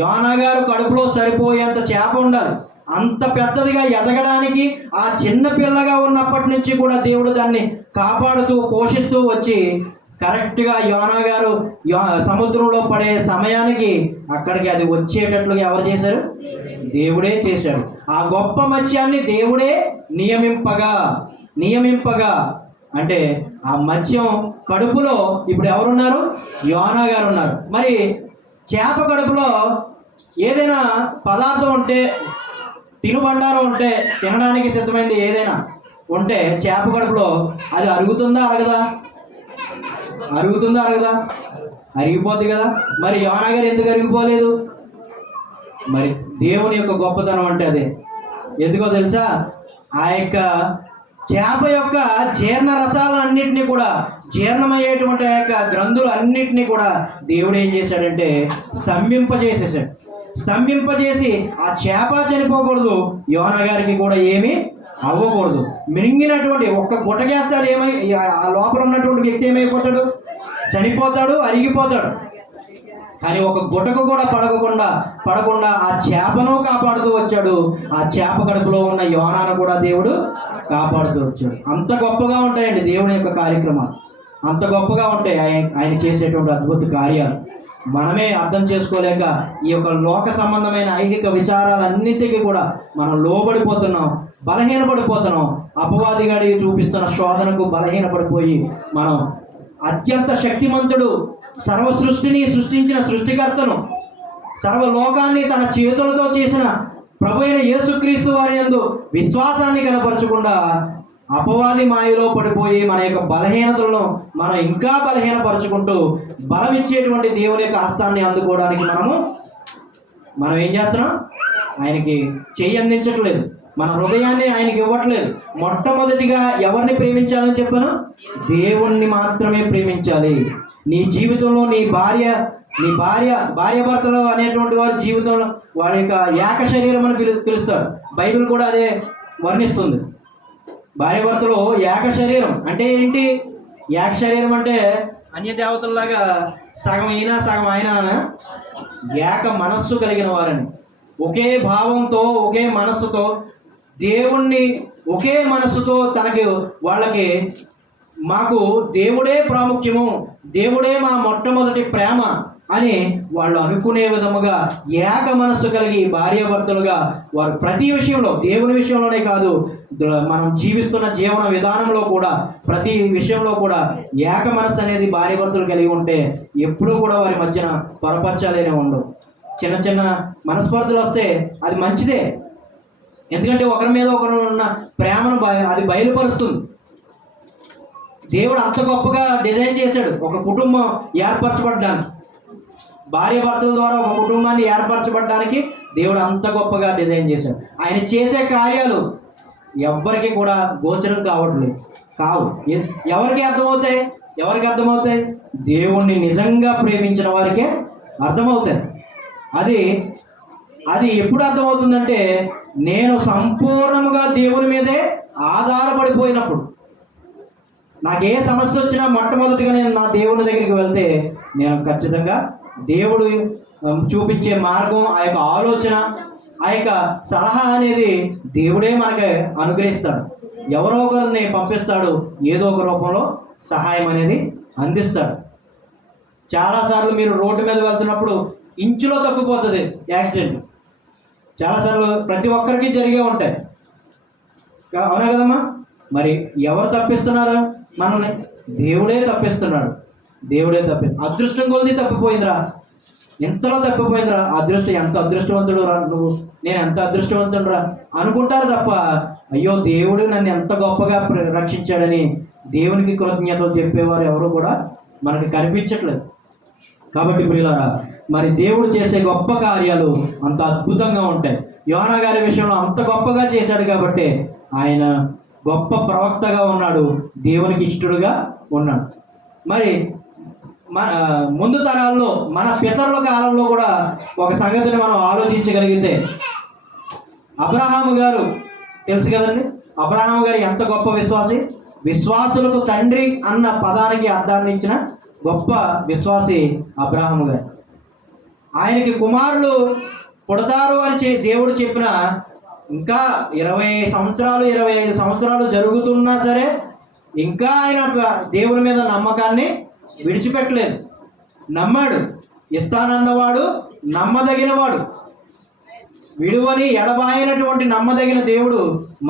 యోనా గారు కడుపులో సరిపోయేంత చేప ఉండాలి. అంత పెద్దదిగా ఎదగడానికి ఆ చిన్న పిల్లగా ఉన్నప్పటి నుంచి కూడా దేవుడు దాన్ని కాపాడుతూ పోషిస్తూ వచ్చి కరెక్ట్గా యోనా గారు సముద్రంలో పడే సమయానికి అక్కడికి అది వచ్చేటట్లుగా ఎవరు చేశారు? దేవుడే చేశాడు. ఆ గొప్ప మత్స్యాన్ని దేవుడే నియమింపగా అంటే ఆ మత్స్యం కడుపులో ఇప్పుడు ఎవరున్నారు? యోనా గారు ఉన్నారు. మరి చేప కడుపులో ఏదైనా పదార్థం ఉంటే, తినుబండారం ఉంటే, తినడానికి సిద్ధమైంది ఏదైనా ఉంటే చేప కడుపులో అది అరుగుతుందా అరగదా? అరిగిపోద్ది కదా. మరి యోనా గారు ఎందుకు అరిగిపోలేదు? మరి దేవుని యొక్క గొప్పతనం అంటే అదే. ఎందుకో తెలుసా? ఆ యొక్క చేప యొక్క జీర్ణ రసాలన్నింటినీ కూడా, జీర్ణమయ్యేటువంటి ఆ యొక్క గ్రంథులు అన్నింటినీ కూడా దేవుడు ఏం చేశాడంటే స్తంభింపజేసి ఆ చేప చనిపోకూడదు, యోనా గారికి కూడా ఏమీ అవ్వకూడదు. మింగినటువంటి ఒక్క గుట్టకేస్తే అది ఆ లోపల ఉన్నటువంటి వ్యక్తి ఏమైపోతాడు? చనిపోతాడు, అరిగిపోతాడు. కానీ ఒక గుటకు కూడా పడకుండా ఆ చేపను కాపాడుతూ వచ్చాడు. ఆ చేప కడుపులో ఉన్న యోనాను కూడా దేవుడు కాపాడుతూ వచ్చాడు. అంత గొప్పగా ఉంటాయండి దేవుని యొక్క కార్యక్రమాలు, అంత గొప్పగా ఉంటాయి ఆయన చేసేటువంటి అద్భుత కార్యాలు. మనమే అర్థం చేసుకోలేక ఈ యొక్క లోక సంబంధమైన ఐహిక విచారాలన్నిటికీ కూడా మనం లోబడిపోతున్నాం, బలహీనపడిపోతున్నాం. అపవాదిగాడి చూపిస్తున్న శోధనకు బలహీనపడిపోయి మనం అత్యంత శక్తిమంతుడు, సర్వ సృష్టిని సృష్టించిన సృష్టికర్తను, సర్వలోకాన్ని తన చేతులతో చేసిన ప్రభు అయిన యేసుక్రీస్తు వారి యందు విశ్వాసాన్ని కనపరచకుండా అపవాది మాయలో పడిపోయి మన యొక్క బలహీనతలను మనం ఇంకా బలహీనపరచుకుంటూ బలం ఇచ్చేటువంటి దేవుని యొక్క హస్తాన్ని అందుకోవడానికి మనం ఏం చేస్తున్నాం? ఆయనకి చెయ్యి అందించట్లేదు, మన హృదయాన్ని ఆయనకి ఇవ్వట్లేదు. మొట్టమొదటిగా ఎవరిని ప్రేమించాలని చెప్పాను? దేవుణ్ణి మాత్రమే ప్రేమించాలి. నీ జీవితంలో నీ భార్యాభర్తలు అనేటువంటి వారి జీవితంలో వారి యొక్క ఏక శరీరం అని పిలుస్తారు. బైబిల్ కూడా అదే వర్ణిస్తుంది. భార్యాభర్తలు ఏక శరీరం అంటే ఏంటి? ఏక శరీరం అంటే అన్య దేవతల్లాగా సగం అయినా సగం ఆయన ఏక మనస్సు కలిగిన వారని, ఒకే భావంతో ఒకే మనస్సుతో దేవుణ్ణి ఒకే మనస్సుతో వాళ్ళకి మాకు దేవుడే ప్రాముఖ్యము, దేవుడే మా మొట్టమొదటి ప్రేమ అని వాళ్ళు అనుకునే విధముగా ఏక మనస్సు కలిగి భార్యాభర్తలుగా వారు ప్రతి విషయంలో, దేవుని విషయంలోనే కాదు, మనం జీవిస్తున్న జీవన విధానంలో కూడా ప్రతి విషయంలో కూడా ఏక మనస్సు అనేది భార్యాభర్తలు కలిగి ఉంటే ఎప్పుడూ కూడా వారి మధ్యన పొరపరచాలనే ఉండవు. చిన్న చిన్న మనస్పర్ధలు వస్తే అది మంచిదే, ఎందుకంటే ఒకరి మీద ఒకరు ఉన్న ప్రేమను అది బయలుపరుస్తుంది. దేవుడు అంత గొప్పగా డిజైన్ చేశాడు ఒక కుటుంబం ఏర్పరచబడ్డానికి. భార్య భర్తల ద్వారా ఒక కుటుంబాన్ని ఏర్పరచబడడానికి దేవుడు అంత గొప్పగా డిజైన్ చేశాడు. ఆయన చేసే కార్యాలు ఎవ్వరికి కూడా గోచరం కావట్లేదు, కావు. ఎవరికి అర్థమవుతాయి? దేవుణ్ణి నిజంగా ప్రేమించిన వారికే అర్థమవుతాయి. అది ఎప్పుడు అర్థమవుతుందంటే, నేను సంపూర్ణముగా దేవుని మీదే ఆధారపడిపోయినప్పుడు. నాకు ఏ సమస్య వచ్చినా మొట్టమొదటిగా నేను నా దేవుని దగ్గరికి వెళ్తే, నేను ఖచ్చితంగా దేవుడు చూపించే మార్గం, ఆ యొక్క ఆలోచన, ఆ యొక్క సలహా అనేది దేవుడే మనకి అనుగ్రహిస్తాడు. ఎవరో ఒకరిని పంపిస్తాడు, ఏదో ఒక రూపంలో సహాయం అనేది అందిస్తాడు. చాలాసార్లు మీరు రోడ్డు మీద వెళ్తున్నప్పుడు ఇంచులో తప్పిపోతుంది యాక్సిడెంట్. చాలాసార్లు ప్రతి ఒక్కరికి జరిగే ఉంటాయి, అవునా కదమ్మా? మరి ఎవరు తప్పిస్తున్నారు మనల్ని? దేవుడే తప్పిస్తున్నాడు. అదృష్టం కొలిది తప్పిపోయిందిరా, ఎంతలో తప్పిపోయిందిరా. అదృష్టం, ఎంత అదృష్టవంతుడు రా నువ్వు, నేను ఎంత అదృష్టవంతుడు రా అనుకుంటారు తప్ప, అయ్యో దేవుడు నన్ను ఎంత గొప్పగా రక్షించాడని దేవునికి కృతజ్ఞతలు చెప్పేవారు ఎవరు కూడా మనకి కనిపించట్లేదు. కాబట్టి ప్రియులారా, మరి దేవుడు చేసే గొప్ప కార్యాలు అంత అద్భుతంగా ఉంటాయి. యోనా గారి విషయంలో అంత గొప్పగా చేశాడు కాబట్టి ఆయన గొప్ప ప్రవక్తగా ఉన్నాడు, దేవునికి ఇష్టడుగా ఉన్నాడు. మరి మన ముందు తరాల్లో, మన పితరుల కాలంలో కూడా ఒక సంగతిని మనం ఆలోచించగలిగితే, అబ్రహాము గారు తెలుసు కదండి. అబ్రహాము గారు ఎంత గొప్ప విశ్వాసి, విశ్వాసులకు తండ్రి అన్న పదానికి అర్థాన్ని ఇచ్చిన గొప్ప విశ్వాసి అబ్రహాము గారు. ఆయనకి కుమారులు పుడతారు అని దేవుడు చెప్పిన ఇంకా 20 సంవత్సరాలు 25 సంవత్సరాలు జరుగుతున్నా సరే ఇంకా ఆయన దేవుని మీద నమ్మకాన్ని విడిచిపెట్టలేదు. నమ్మాడు. ఇస్తానన్నవాడు నమ్మదగినవాడు, విడువని ఎడబాయినటువంటి నమ్మదగిన దేవుడు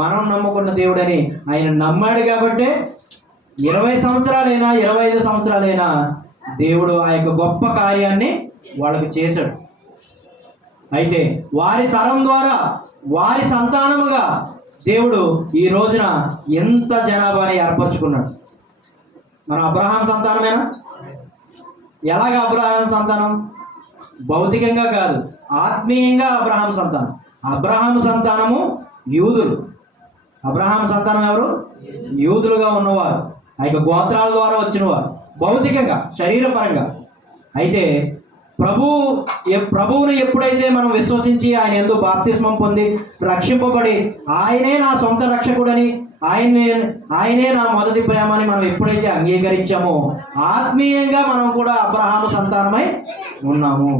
మనం నమ్ముకున్న దేవుడని ఆయన నమ్మాడు. కాబట్టి 20 సంవత్సరాలైనా 25 సంవత్సరాలైనా దేవుడు ఆ యొక్క గొప్ప కార్యాన్ని వాళ్ళకి చేశాడు. అయితే వారి తరం ద్వారా, వారి సంతానముగా దేవుడు ఈ రోజున ఎంత జనాభాని ఏర్పరచుకున్నాడు. మన అబ్రహాం సంతానమేనా? ఎలాగ అబ్రహాం సంతానం? భౌతికంగా కాదు, ఆత్మీయంగా అబ్రహాం సంతానం. అబ్రహాం సంతానము యూదులు. అబ్రహాం సంతానం ఎవరు? యూదులుగా ఉన్నవారు, ఆ యొక్క గోత్రాల ద్వారా వచ్చినవారు, భౌతికంగా శరీరపరంగా. అయితే ప్రభువుని ఎప్పుడైతే మనం విశ్వసించి ఆయన యందు బాప్తిస్మం పొంది రక్షింపబడి ఆయనే నా సొంత రక్షకుడని, ఆయనే నా మొదటి ప్రేమని మనం ఎప్పుడైతే అంగీకరించామో, ఆత్మీయంగా మనం కూడా అబ్రహాము సంతానమై ఉన్నాము.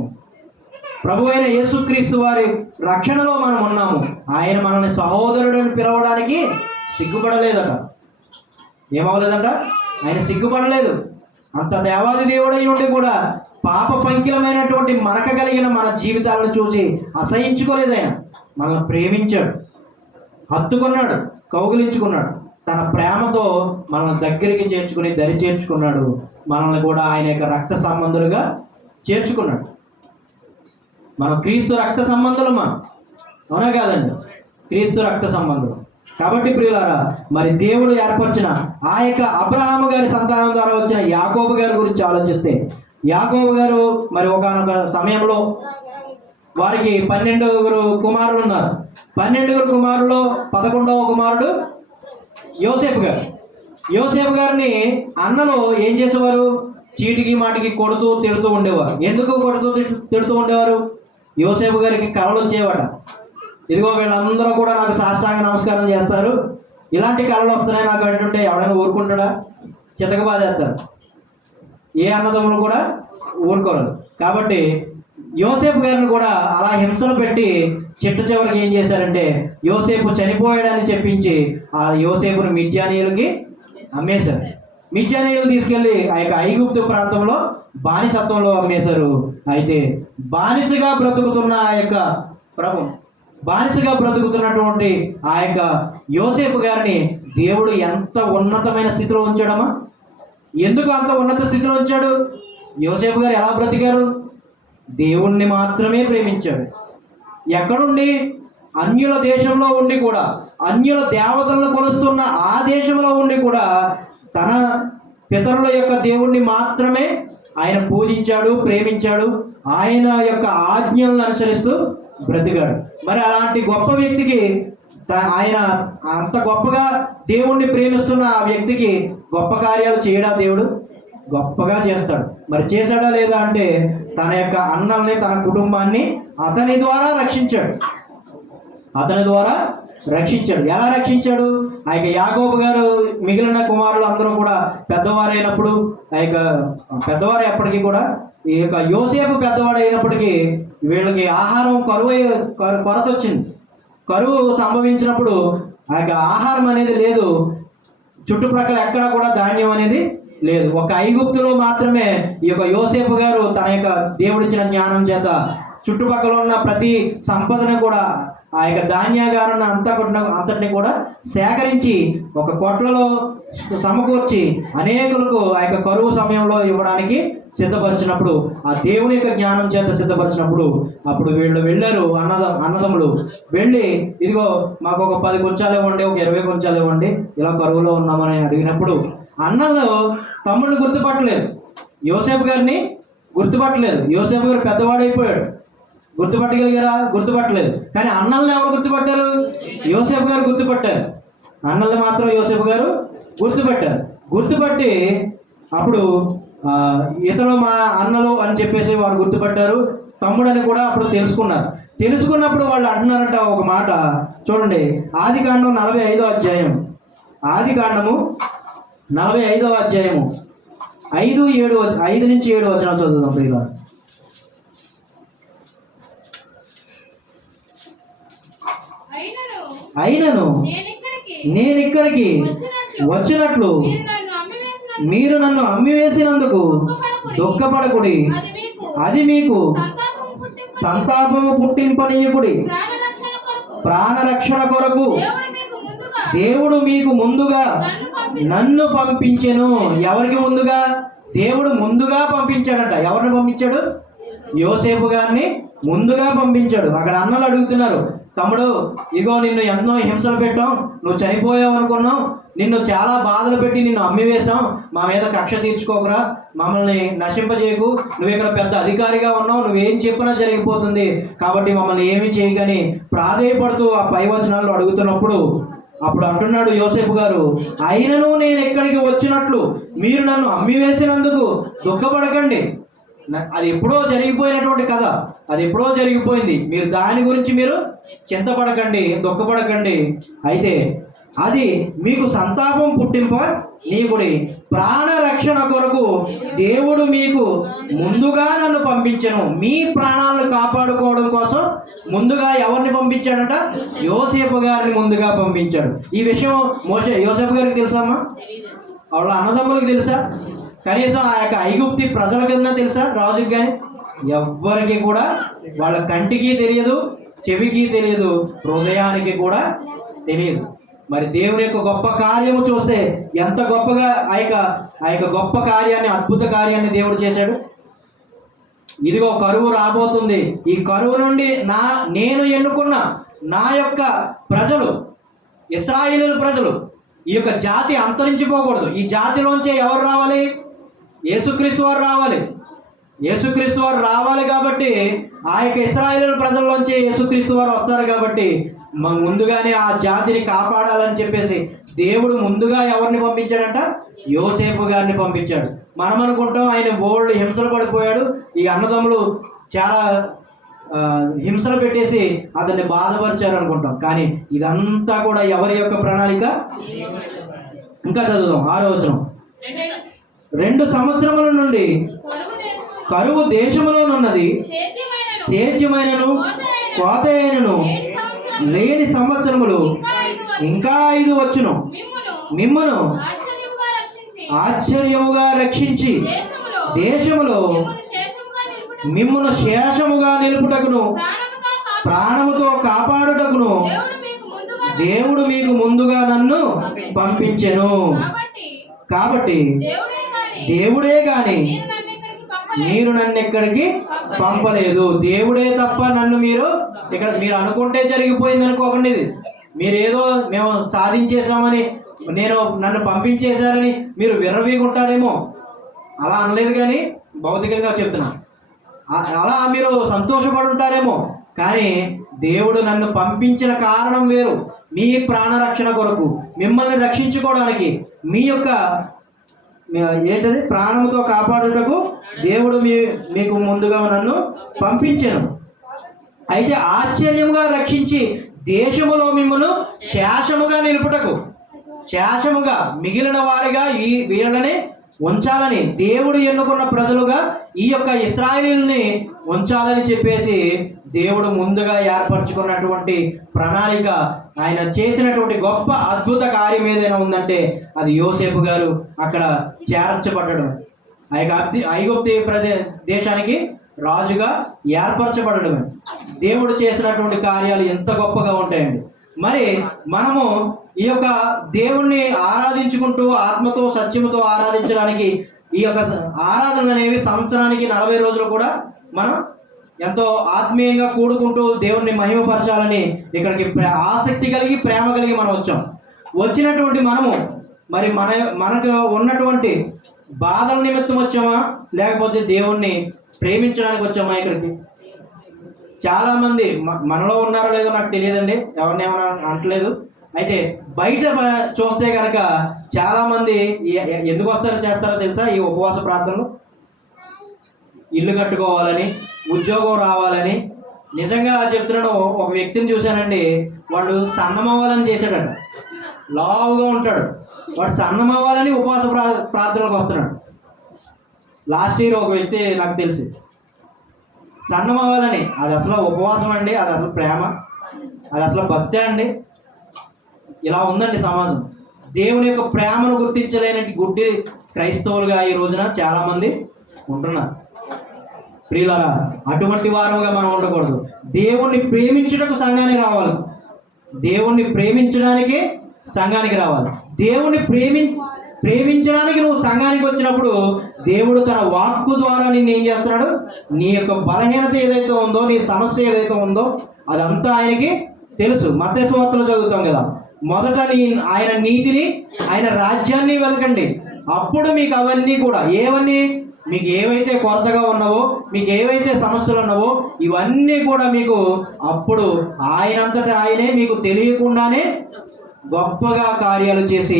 ప్రభు అయిన యేసుక్రీస్తు వారి రక్షణలో మనం ఉన్నాము. ఆయన మనల్ని సహోదరుడని పిలవడానికి సిగ్గుపడలేదట. ఏమవలేదంట? ఆయన సిగ్గుపడలేదు. అంత దేవాది దేవుడై ఉండి కూడా పాప పంకిలమైనటువంటి మరక కలిగిన మన జీవితాలను చూసి అసహించుకోలేదు. ఆయన మనల్ని ప్రేమించాడు, హత్తుకున్నాడు, కౌగిలించుకున్నాడు. తన ప్రేమతో మనల్ని దగ్గరికి చేర్చుకుని దరి చేర్చుకున్నాడు. మనల్ని కూడా ఆయన యొక్క రక్త సంబంధులుగా చేర్చుకున్నాడు. మనం క్రీస్తు రక్త సంబంధులు, మనం అవునా కాదండి? క్రీస్తు రక్త సంబంధులు. కాబట్టి ప్రియులారా, మరి దేవుడు ఏర్పరిచిన ఆ యొక్క అబ్రహాము గారి సంతానం ద్వారా వచ్చిన యాకోబు గారి గురించి ఆలోచిస్తే, యాకోబు గారు మరి ఒకనొక సమయంలో వారికి 12 కుమారులు ఉన్నారు. 12 కుమారుల్లో 11వ కుమారుడు యోసేపు గారు. యోసేపు గారిని అన్నలు ఏం చేసేవారు? చీటికి మాటికి కొడుతూ తిడుతూ ఉండేవారు. ఎందుకు కొడుతూ తిడుతూ ఉండేవారు? యోసేపు గారికి కళలు వచ్చేవాట. ఇదిగో వీళ్ళందరూ కూడా నాకు సాష్టాంగ నమస్కారం చేస్తారు, ఇలాంటి కళలు వస్తున్నాయి నాకు అంటుంటే ఎవడైనా ఊరుకుంటాడా? చితకబాదేస్తారు. ఏ అన్నదమ్ములు కూడా ఊరుకోరు. కాబట్టి యోసేపు గారిని కూడా అలా హింసలు పెట్టి చిట్ట చివరికి ఏం చేశారంటే, యోసేపు చనిపోయాడని చెప్పించి ఆ యోసేపుని మిద్యానీయులకి అమ్మేశారు. మిద్యానీయులు తీసుకెళ్ళి ఆ యొక్క ఐగుప్తు ప్రాంతంలో బానిసత్వంలో అమ్మేశారు. అయితే బానిసగా బ్రతుకుతున్న ఆ యొక్క బానిసగా బ్రతుకుతున్నటువంటి ఆ యొక్క యోసేపు గారిని దేవుడు ఎంత ఉన్నతమైన స్థితిలో ఉంచాడమ్మా. ఎందుకు అంత ఉన్నత స్థితిలో ఉంచాడు? యోసేపు గారు ఎలా బ్రతికారు? దేవుణ్ణి మాత్రమే ప్రేమించాడు. ఎక్కడుండి? అన్యుల దేశంలో ఉండి కూడా, అన్యుల దేవతలను కొలుస్తున్న ఆ దేశంలో ఉండి కూడా తన పితరుల యొక్క దేవుణ్ణి మాత్రమే ఆయన పూజించాడు, ప్రేమించాడు, ఆయన యొక్క ఆజ్ఞలను అనుసరిస్తూ బ్రతికాడు. మరి అలాంటి గొప్ప వ్యక్తికి ఆయన అంత గొప్పగా దేవుణ్ణి ప్రేమిస్తున్న ఆ వ్యక్తికి గొప్ప కార్యాలు చేయడా దేవుడు? గొప్పగా చేస్తాడు. మరి చేశాడా లేదా అంటే తన యొక్క అన్నల్ని, తన కుటుంబాన్ని అతని ద్వారా రక్షించాడు. ఎలా రక్షించాడు? ఆ యొక్క యాకోబు గారు మిగిలిన కుమారులు అందరూ కూడా పెద్దవారైనప్పుడు, ఆ యొక్క పెద్దవారు ఎప్పటికీ కూడా ఈ యొక్క యోసేపు పెద్దవాడు అయినప్పటికీ వీళ్ళకి ఆహారం కొరత వచ్చింది. కరువు సంభవించినప్పుడు ఆ యొక్క ఆహారం అనేది లేదు. చుట్టుప్రక్కల ఎక్కడ కూడా ధాన్యం అనేది లేదు. ఒక ఐగుప్తులో మాత్రమే ఈ యొక్క యోసేపు గారు తన యొక్క దేవుడిచ్చిన జ్ఞానం చేత చుట్టుపక్కల ఉన్న ప్రతి సంపదను కూడా, ఆ యొక్క ధాన్యాగారాన్ని అంతటిని కూడా సేకరించి ఒక కొట్లలో సమకూర్చి అనేకులకు ఆ యొక్క కరువు సమయంలో ఇవ్వడానికి సిద్ధపరిచినప్పుడు, ఆ దేవుని యొక్క జ్ఞానం చేత సిద్ధపరిచినప్పుడు, అప్పుడు వీళ్ళు వెళ్ళారు. అన్నదమ్ములు వెళ్ళి, ఇదిగో మాకు ఒక 10 కొంచాలు ఇవ్వండి, ఒక 20 కొంచాలు ఇవ్వండి, ఇలా కరువులో ఉన్నామని అడిగినప్పుడు అన్నలు తమ్ముడిని గుర్తుపట్టలేదు, యోసేపు గారిని గుర్తుపట్టలేదు. యోసేపు గారు పెద్దవాడైపోయాడు, గుర్తుపట్టగలిగారా? గుర్తుపట్టలేదు. కానీ అన్నల్ని ఎవరు గుర్తుపట్టారు? యోసేపు గారు గుర్తుపట్టారు. అన్నల్ని మాత్రం యోసేపు గారు గుర్తుపట్టారు. గుర్తుపట్టి అప్పుడు ఇతను మా అన్నలు అని చెప్పేసి వారు గుర్తుపట్టారు. తమ్ముడని కూడా అప్పుడు తెలుసుకున్నారు. తెలుసుకున్నప్పుడు వాళ్ళు అంటున్నారంట ఒక మాట చూడండి. ఆదికాండం 45వ అధ్యాయం, ఆదికాండము 45వ అధ్యాయము 5 నుంచి 7 వచనాలు చదువుదాం ప్రియుల. అయినను నేను ఇక్కడికి వచ్చినట్లు మీరు నన్ను అమ్మివేసినందుకు దుఃఖపడకుడి, అది మీకు సంతాపము పుట్టింపనీయకుడి. ప్రాణరక్షణ కొరకు దేవుడు మీకు ముందుగా నన్ను పంపించెను. ఎవరికి ముందుగా? దేవుడు ముందుగా పంపించాడట. ఎవరిని పంపించాడు? యోసేపు గారిని ముందుగా పంపించాడు. అక్కడ అన్నలు అడుగుతున్నారు, తమ్ముడు ఇగో నిన్ను ఎన్నో హింసలు పెట్టాం, నువ్వు చనిపోయావు అనుకున్నాం, నిన్ను చాలా బాధలు పెట్టి నిన్ను అమ్మివేశాం, మా మీద కక్ష తీర్చుకోకురా, మమ్మల్ని నశింపజేయకు, నువ్వు ఇక్కడ పెద్ద అధికారిగా ఉన్నావు, నువ్వేం చెప్పినా జరిగిపోతుంది, కాబట్టి మమ్మల్ని ఏమి చేయగని ప్రాధేయపడుతూ ఆ పై వచనాల్లో అడుగుతున్నప్పుడు అప్పుడు అంటున్నాడు యోసేపు గారు, అయినను నేను ఎక్కడికి వచ్చినట్లు మీరు నన్ను అమ్మివేసినందుకు దుఃఖపడకండి. అది ఎప్పుడో జరిగిపోయినటువంటి కథ, అది ఎప్పుడో జరిగిపోయింది. మీరు దాని గురించి మీరు చింతపడకండి, దుఃఖపడకండి. అయితే అది మీకు సంతాపం పుట్టింప నీకుడి. ప్రాణరక్షణ కొరకు దేవుడు మీకు ముందుగా నన్ను పంపించెను. మీ ప్రాణాలను కాపాడుకోవడం కోసం ముందుగా ఎవరిని పంపించాడట? యోసేపు గారిని ముందుగా పంపించాడు. ఈ విషయం యోసేపు గారికి తెలుసమ్మా? వాళ్ళ అన్నదమ్ములకు తెలుసా? కనీసం ఆ యొక్క ఐగుప్తి ప్రజల కన్నా తెలుసా? రాజుకి కానీ ఎవ్వరికి కూడా వాళ్ళ కంటికి తెలియదు, చెవికి తెలియదు, హృదయానికి కూడా తెలియదు. మరి దేవుని యొక్క గొప్ప కార్యము చూస్తే ఎంత గొప్పగా ఆ యొక్క గొప్ప కార్యాన్ని, అద్భుత కార్యాన్ని దేవుడు చేశాడు. ఇదిగో కరువు రాబోతుంది, ఈ కరువు నుండి నేను ఎన్నుకున్న నా యొక్క ప్రజలు, ఇశ్రాయేలు ప్రజలు, ఈ యొక్క జాతి అంతరించిపోకూడదు. ఈ జాతిలోంచే ఎవరు రావాలి? యేసుక్రీస్తు వారు రావాలి. యేసుక్రీస్తు వారు రావాలి కాబట్టి ఆ యొక్క ఇశ్రాయేలు ప్రజల్లోంచి యేసుక్రీస్తు వారు వస్తారు కాబట్టి ముందుగానే ఆ జాతిని కాపాడాలని చెప్పేసి దేవుడు ముందుగా ఎవరిని పంపించాడంట? యోసేపు గారిని పంపించాడు. మనం అనుకుంటాం ఆయన బోల్డ్ హింసలు పడిపోయాడు, ఈ అన్నదమ్ములు చాలా హింసలు పెట్టేసి అతన్ని బాధపరిచారు అనుకుంటాం. కానీ ఇదంతా కూడా ఎవరి యొక్క ప్రణాళిక? ఇంకా చదువుదాం 6వ వచనం. 2 సంవత్సరముల నుండి కరువు దేశములోనున్నది, సేద్యమైనను కోత అయినను లేని సంవత్సరములు ఇంకా 5 వచ్చును. మిమ్మును ఆశ్చర్యముగా రక్షించి దేశములో మిమ్మును శేషముగా నిలుపుటకును ప్రాణముతో కాపాడుటకును దేవుడు మీకు ముందుగా నన్ను పంపించెను. కాబట్టి దేవుడే గాని మీరు నన్ను ఎక్కడికి పంపలేదు. దేవుడే తప్ప నన్ను మీరు అనుకుంటే జరిగిపోయింది అనుకోకండి. ఇది మీరేదో మేము సాధించేసామని, నన్ను పంపించేశారని మీరు విర్రవీగుంటారేమో, అలా అనలేదు. కానీ భౌతికంగా చెప్తున్నాను. అలా మీరు సంతోషపడి ఉంటారేమో, కానీ దేవుడు నన్ను పంపించిన కారణం వేరు. మీ ప్రాణరక్షణ కొరకు, మిమ్మల్ని రక్షించుకోవడానికి, మీ యొక్క ఏంటది ప్రాణముతో కాపాడుటకు దేవుడు మీకు ముందుగా నన్ను పంపించాను. అయితే ఆశ్చర్యముగా రక్షించి దేశములో మిమ్మల్ని శాసముగా నిలుపుటకు, శాసముగా మిగిలిన వారిగా వీళ్ళని ఉంచాలని, దేవుడు ఎన్నుకున్న ప్రజలుగా ఈ యొక్క ఇశ్రాయేలుని ఉంచాలని చెప్పేసి దేవుడు ముందుగా ఏర్పరచుకున్నటువంటి ప్రణాళిక, ఆయన చేసినటువంటి గొప్ప అద్భుత కార్యం ఏదైనా ఉందంటే అది యోసేపు గారు అక్కడ చేర్చబడడం, ఆ యొక్క ఐగుప్తు దేశానికి రాజుగా ఏర్పరచబడడం. దేవుడు చేసినటువంటి కార్యాలు ఎంత గొప్పగా ఉంటాయండి. మరి మనము ఈ యొక్క దేవుణ్ణి ఆరాధించుకుంటూ ఆత్మతో సత్యముతో ఆరాధించడానికి ఈ యొక్క ఆరాధనలు అనేవి సంవత్సరానికి 40 రోజులు కూడా మనం ఎంతో ఆత్మీయంగా కూడుకుంటూ దేవుణ్ణి మహిమపరచాలని ఇక్కడికి ఆసక్తి కలిగి ప్రేమ కలిగి మనం వచ్చాం. వచ్చినటువంటి మనము మరి మనకు ఉన్నటువంటి బాధల నిమిత్తం వచ్చామా, లేకపోతే దేవుణ్ణి ప్రేమించడానికి వచ్చామా? ఇక్కడికి చాలామంది మనలో ఉన్నారో లేదో నాకు తెలియదండి, ఎవరిని ఏమైనా అంటలేదు. అయితే బయట చూస్తే కనుక చాలామంది ఎందుకు చేస్తారో తెలుసా? ఈ ఉపవాస ప్రార్థనలు ఇల్లు కట్టుకోవాలని, ఉద్యోగం రావాలని. నిజంగా చెప్తున్నాను, ఒక వ్యక్తిని చూశానండి, వాడు సన్నమవ్వాలని చేశాడట. లావుగా ఉంటాడు, వాడు సన్నమవ్వాలని ఉపవాస ప్రార్థనలకు వస్తున్నాడు. లాస్ట్ ఇయర్ ఒక వ్యక్తి నాకు తెలిసి సన్నమవ్వాలని. అది అసలు ఉపవాసం అండి, అది అసలు ప్రేమ, అది అసలు భక్తే అండి? ఇలా ఉందండి సమాజం. దేవుని యొక్క ప్రేమను గుర్తించలేని గుడ్డి క్రైస్తవులుగా ఈ రోజున చాలామంది ఉంటున్నారు. ప్రియులారా, అటువంటి వారముగా మనం ఉండకూడదు. దేవుణ్ణి ప్రేమించుటకు సంఘానికి రావాలి, దేవుణ్ణి ప్రేమించడానికి సంఘానికి రావాలి. దేవుణ్ణి ప్రేమించడానికి నువ్వు సంఘానికి వచ్చినప్పుడు దేవుడు తన వాక్కు ద్వారా నిన్ను ఏం చేస్తున్నాడు? నీ యొక్క బలహీనత ఏదైతే ఉందో, నీ సమస్య ఏదైతే ఉందో అదంతా ఆయనకి తెలుసు. మత్తయి సువార్తలో చదువుతాం కదా, మొదట ఆయన నీతిని, ఆయన రాజ్యాన్ని వెతకండి, అప్పుడు మీకు అవన్నీ కూడా మీకు ఏవైతే కొరతగా ఉన్నావో, మీకు ఏవైతే సమస్యలు ఉన్నావో ఇవన్నీ కూడా మీకు అప్పుడు ఆయనంతటా ఆయనే మీకు తెలియకుండానే గొప్పగా కార్యాలు చేసి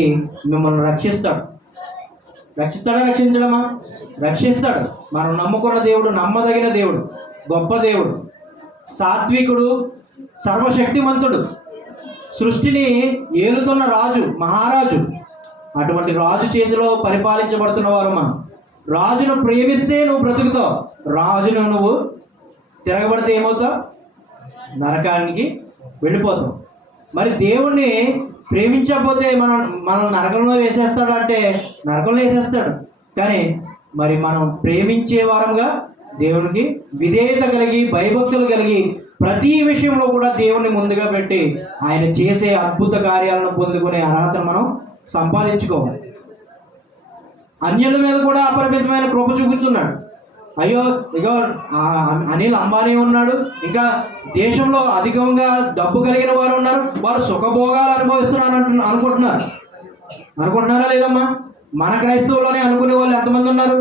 మిమ్మల్ని రక్షిస్తాడు. రక్షించడమా? రక్షిస్తాడు. మనం నమ్ముకున్న దేవుడు నమ్మదగిన దేవుడు, గొప్ప దేవుడు, సాత్వికుడు, సర్వశక్తిమంతుడు, సృష్టిని ఏలుతున్న రాజు, మహారాజు. అటువంటి రాజు చేతిలో పరిపాలించబడుతున్న వారు మనం. రాజును ప్రేమిస్తే నువ్వు బ్రతుకుతావు, రాజును నువ్వు తిరగబడితే ఏమవుతావు? నరకానికి వెళ్ళిపోతావు. మరి దేవుణ్ణి ప్రేమించకపోతే మనం నరకంలో వేసేస్తాడు అంటే నరకంలో వేసేస్తాడు. కానీ మరి మనం ప్రేమించే వారంగా దేవునికి విధేయత కలిగి, భయభక్తులు కలిగి ప్రతి విషయంలో కూడా దేవుణ్ణి ముందుగా పెట్టి ఆయన చేసే అద్భుత కార్యాలను పొందుకునే అర్హతను మనం సంపాదించుకోవాలి. అన్యుల మీద కూడా అపరిమితమైన కృప చూపుతున్నాడు. అయ్యో ఇగో అనిల్ అంబానీ ఉన్నాడు, ఇంకా దేశంలో అధికంగా డబ్బు కలిగిన వారు ఉన్నారు, వారు సుఖభోగాలు అనుభవిస్తున్నారు అనుకుంటున్నారా లేదమ్మా? మన క్రైస్తవులోనే అనుకునే వాళ్ళు ఎంతమంది ఉన్నారు?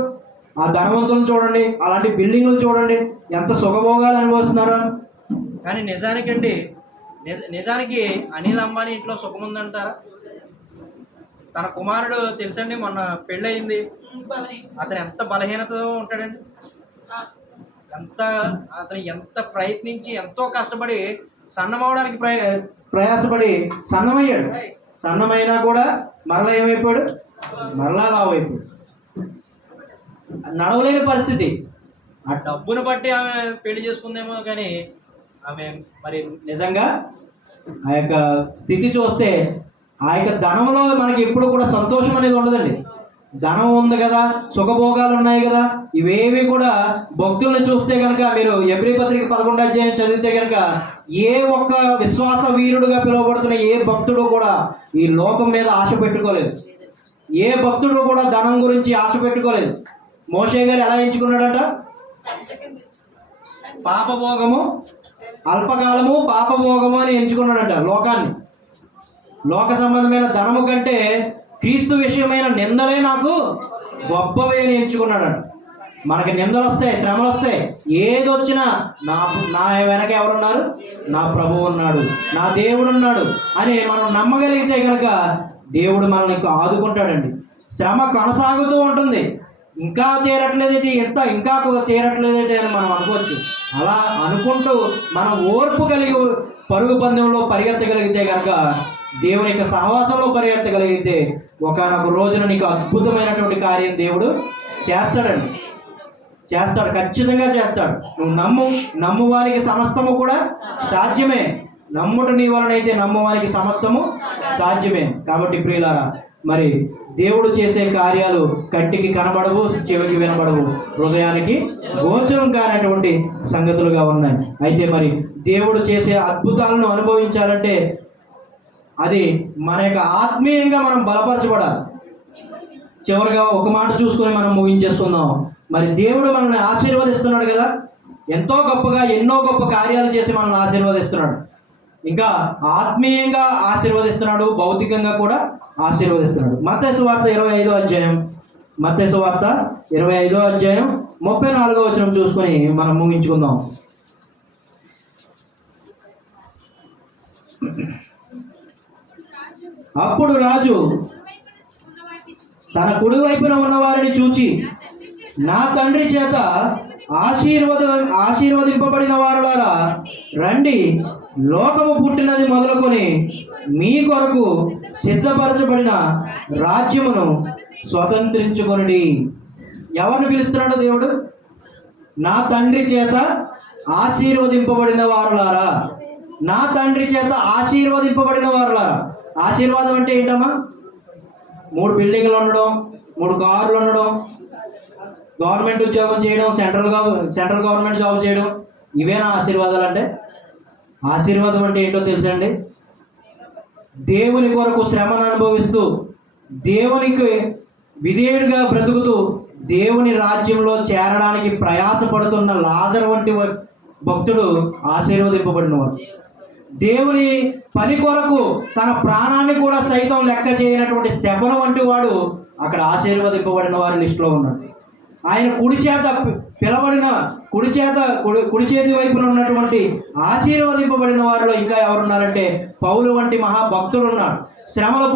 ఆ ధనవంతులను చూడండి, అలాంటి బిల్డింగులు చూడండి, ఎంత సుఖభోగాలు అనుభవిస్తున్నారు. కానీ నిజానికి అనిల్ అంబానీ ఇంట్లో సుఖం ఉందంటారా? తన కుమారుడు తెలుసండి, మొన్న పెళ్ళయింది, అతను ఎంత బలహీనతతో ఉంటాడండి, అతను ఎంత ప్రయత్నించి ఎంతో కష్టపడి సన్నమవడానికి ప్రయాసపడి సన్నమయ్యాడు. సన్నమైనా కూడా మరలా ఏమైపోయాడు? మరలా లావైపోయాడు. నడవలేని పరిస్థితి. ఆ డబ్బును బట్టి ఆమె పెళ్లి చేసుకుందేమో, కానీ ఆమె మరి నిజంగా ఆ యొక్క స్థితి చూస్తే ఆ యొక్క ధనంలో మనకి ఎప్పుడు కూడా సంతోషం అనేది ఉండదండి. ధనం ఉంది కదా, సుఖభోగాలు ఉన్నాయి కదా, ఇవేవి కూడా భక్తులను చూస్తే కనుక, మీరు ఎబ్రీ పత్రిక 11వ అధ్యాయం చదివితే కనుక, ఏ ఒక్క విశ్వాస వీరుడుగా పిలువబడుతున్న ఏ భక్తుడు కూడా ఈ లోకం మీద ఆశ పెట్టుకోలేదు. ఏ భక్తుడు కూడా ధనం గురించి ఆశ పెట్టుకోలేదు. మోషే గారు ఎలా ఎంచుకున్నాడట? పాపభోగము, అల్పకాలము పాపభోగము అని ఎంచుకున్నాడట లోకాన్ని. లోక సంబంధమైన ధనము కంటే క్రీస్తు విషయమైన నిందలే నాకు గొప్పవి అని ఎంచుకున్నాడట. మనకి నిందలు వస్తాయి, శ్రమలు వస్తాయి, ఏది వచ్చినా నా నా వెనక ఎవరున్నారు? నా ప్రభువు ఉన్నాడు, నా దేవుడు ఉన్నాడు అని మనం నమ్మగలిగితే కనుక దేవుడు మనల్ని ఆదుకుంటాడండి. శ్రమ కొనసాగుతూ ఉంటుంది, ఇంకా తీరట్లేదేంటి, ఇంకా తీరట్లేదేంటి అని మనం అనుకోవచ్చు. అలా అనుకుంటూ మనం ఓర్పు కలిగి పరుగు పందెంలో పరిగెత్తగలిగితే కనుక, దేవుని యొక్క సహవాసంలో పరిగెత్తగలిగితే ఒకనొక రోజున నీకు అద్భుతమైనటువంటి కార్యం దేవుడు చేస్తాడండి. చేస్తాడు, ఖచ్చితంగా చేస్తాడు. నువ్వు నమ్మువానికి సమస్తము కూడా సాధ్యమే. నమ్ముట నీ వలనైతే నమ్మువానికి సమస్తము సాధ్యమే. కాబట్టి ప్రియులారా, మరి దేవుడు చేసే కార్యాలు కంటికి కనబడవు, చెవికి వినబడవు, హృదయానికి గోచరం కానటువంటి సంగతులుగా ఉన్నాయి. అయితే మరి దేవుడు చేసే అద్భుతాలను అనుభవించాలంటే అది మన యొక్క ఆత్మీయంగా మనం బలపరచబడాలి. చివరిగా ఒక మాట చూసుకొని మనం ముగించేసుకుందాం. మరి దేవుడు మనల్ని ఆశీర్వదిస్తున్నాడు కదా, ఎంతో గొప్పగా ఎన్నో గొప్ప కార్యాలు చేసి మనల్ని ఆశీర్వదిస్తున్నాడు. ఇంకా ఆత్మీయంగా ఆశీర్వదిస్తున్నాడు, భౌతికంగా కూడా ఆశీర్వదిస్తున్నాడు. మత్తయి సువార్త 25వ అధ్యాయం, మత్తయి సువార్త 25వ అధ్యాయం 34వ వచనం చూసుకొని మనం ముగించుకుందాం. అప్పుడు రాజు తన కుడి వైపున ఉన్న వారిని చూచి, నా తండ్రి చేత ఆశీర్వదింపబడిన వారులారా రండి, లోకము పుట్టినది మొదలుకొని మీ కొరకు సిద్ధపరచబడిన రాజ్యమును స్వతంత్రించుకొనుడి. ఎవరిని పిలుస్తున్నాడు దేవుడు? నా తండ్రి చేత ఆశీర్వదింపబడిన వారులారా, నా తండ్రి చేత ఆశీర్వదింపబడిన వారులారా. ఆశీర్వాదం అంటే ఏంటమ్మా? 3 బిల్డింగ్లు ఉండడం, 3 కార్లు ఉండడం, గవర్నమెంట్ ఉద్యోగం చేయడం, సెంట్రల్ గవర్నమెంట్ జాబ్ చేయడం, ఇవేనా ఆశీర్వాదాలు అంటే? ఆశీర్వాదం అంటే ఏంటో తెలుసండి? దేవుని కొరకు శ్రమను అనుభవిస్తూ, దేవునికి విధేయుడిగా బ్రతుకుతూ, దేవుని రాజ్యంలో చేరడానికి ప్రయాసపడుతున్న లాజరు వంటి భక్తుడు ఆశీర్వదింపబడినవాడు. దేవుని పని కొరకు తన ప్రాణాన్ని కూడా సైతం లెక్క చేయనటువంటి స్తెఫను వంటి వాడు అక్కడ ఆశీర్వదింపబడిన వారి లిస్టులో ఉన్నాడు. ఆయన కుడి చేతి వైపున ఉన్నటువంటి ఆశీర్వదింపబడిన వారిలో ఇంకా ఎవరున్నారంటే పౌలు వంటి మహాభక్తులు ఉన్నారు. శ్రమలు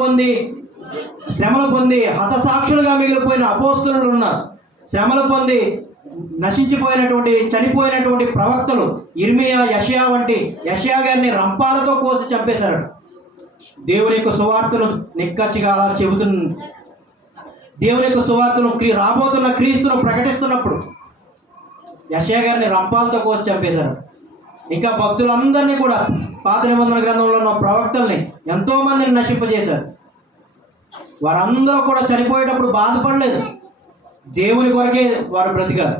పొంది హతసాక్షులుగా మిగిలిపోయిన అపోస్తలులు ఉన్నారు. శ్రమలు పొంది చనిపోయినటువంటి ప్రవక్తలు ఇర్మియా, యెషయా గారిని రంపాలతో కోసి చంపేశారు. దేవుని యొక్క సువార్తను నిక్కచ్చిగా అలా దేవుని యొక్క సువార్తను రాబోతున్న క్రీస్తును ప్రకటిస్తున్నప్పుడు యెషయా గారిని రంపాలతో కోసి చంపేశారు. ఇంకా భక్తులందరినీ కూడా పాత నిబంధన గ్రంథంలో ఉన్న ప్రవక్తల్ని ఎంతో మందిని నశింపజేశారు. వారందరూ కూడా చనిపోయేటప్పుడు బాధపడలేదు, దేవుని కొరకే వారు బ్రతికారు,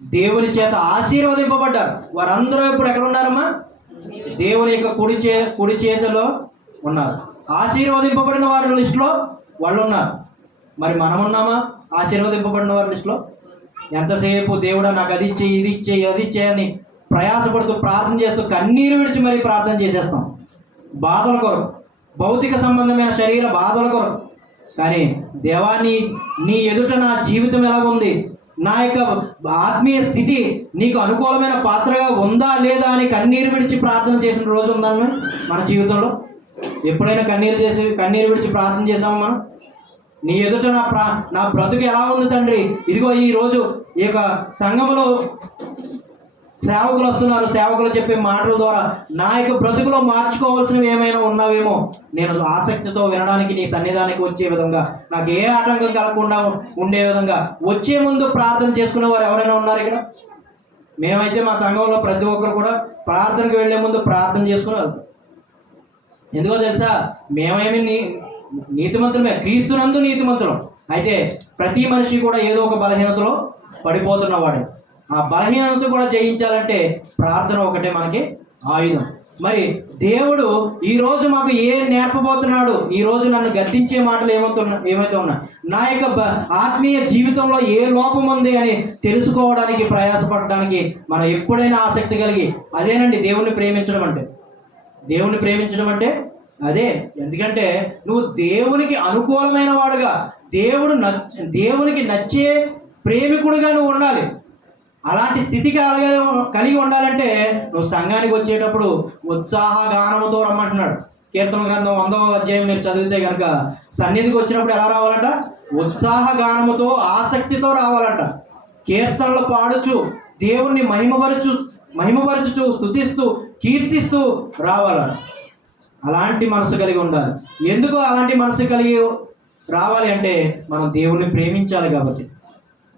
దేవుని చేత ఆశీర్వదింపబడ్డారు. వారందరూ ఇప్పుడు ఎక్కడ ఉన్నారమ్మా? దేవుని యొక్క కుడి చేతిలో ఉన్నారు. ఆశీర్వదింపబడిన వారి లిస్టులో వాళ్ళు ఉన్నారు. మరి మనం ఉన్నామా ఆశీర్వదింపబడిన వారి లిస్టులో? ఎంతసేపు దేవుడా నాకు అది ఇచ్చే, ఇది ఇచ్చే, అది ఇచ్చే అని ప్రయాసపడుతూ ప్రార్థన చేస్తూ కన్నీరు విడిచి మరీ ప్రార్థన చేసేస్తాం, బాధల కొరకు, భౌతిక సంబంధమైన శరీర బాధల కొరకు. కానీ దేవా, నీ ఎదుట నా జీవితం ఎలా ఉంది, నా యొక్క ఆత్మీయ స్థితి నీకు అనుకూలమైన పాత్రగా ఉందా లేదా అని కన్నీరు విడిచి ప్రార్థన చేసిన రోజు ఉందన్న మన జీవితంలో? ఎప్పుడైనా కన్నీరు విడిచి ప్రార్థన చేసామా మనం? నీ ఎదుట నా బ్రతుకు ఎలా ఉంది తండ్రి, ఇదిగో ఈరోజు ఈ యొక్క సంఘములో సేవకులు వస్తున్నారు, సేవకులు చెప్పే మాటల ద్వారా నా యొక్క బ్రతుకులో మార్చుకోవాల్సినవి ఏమైనా ఉన్నావేమో, నేను ఆసక్తితో వినడానికి నీ సన్నిధానికి వచ్చే విధంగా, నాకు ఏ ఆటంకం కలగకుండా ఉండే విధంగా వచ్చే ముందు ప్రార్థన చేసుకునే వారు ఎవరైనా ఉన్నారు ఇక్కడ? మేమైతే మా సంఘంలో ప్రతి ఒక్కరు కూడా ప్రార్థనకు వెళ్లే ముందు ప్రార్థన చేసుకుని వెళ్తాం. ఎందుకో తెలుసా? మేమేమి నీతిమంతులమే, క్రీస్తునందు నీతిమంతులం. అయితే ప్రతి మనిషి కూడా ఏదో ఒక బలహీనతలో పడిపోతున్నవాడే. ఆ బలహీనత కూడా జయించాలంటే ప్రార్థన ఒకటే మనకి ఆయుధం. మరి దేవుడు ఈరోజు మాకు నేర్పబోతున్నాడు? ఈరోజు నన్ను గద్దించే మాటలు ఏమైతే ఉన్నా, నా యొక్క ఆత్మీయ జీవితంలో ఏ లోపం ఉంది అని తెలుసుకోవడానికి ప్రయాసపడడానికి మనం ఎప్పుడైనా ఆసక్తి కలిగి, అదేనండి దేవుణ్ణి ప్రేమించడం అంటే. దేవుణ్ణి ప్రేమించడం అంటే అదే. ఎందుకంటే నువ్వు దేవునికి అనుకూలమైన వాడుగా, దేవునికి నచ్చే ప్రేమికుడిగా నువ్వు ఉండాలి. అలాంటి స్థితి కలిగి ఉండాలంటే నువ్వు సంఘానికి వచ్చేటప్పుడు ఉత్సాహ గానముతో రమ్మంటున్నాడు. కీర్తన గ్రంథం 100వ అధ్యాయం మీరు చదివితే కనుక సన్నిధికి వచ్చినప్పుడు ఎలా రావాలంట? ఉత్సాహ గానముతో ఆసక్తితో రావాలంట. కీర్తనలు పాడుచు దేవుణ్ణి మహిమపరచుచు స్తుతిస్తూ కీర్తిస్తూ రావాలంట. అలాంటి మనసు కలిగి ఉండాలి. ఎందుకు అలాంటి మనసు కలిగి రావాలి అంటే మనం దేవుణ్ణి ప్రేమించాలి కాబట్టి.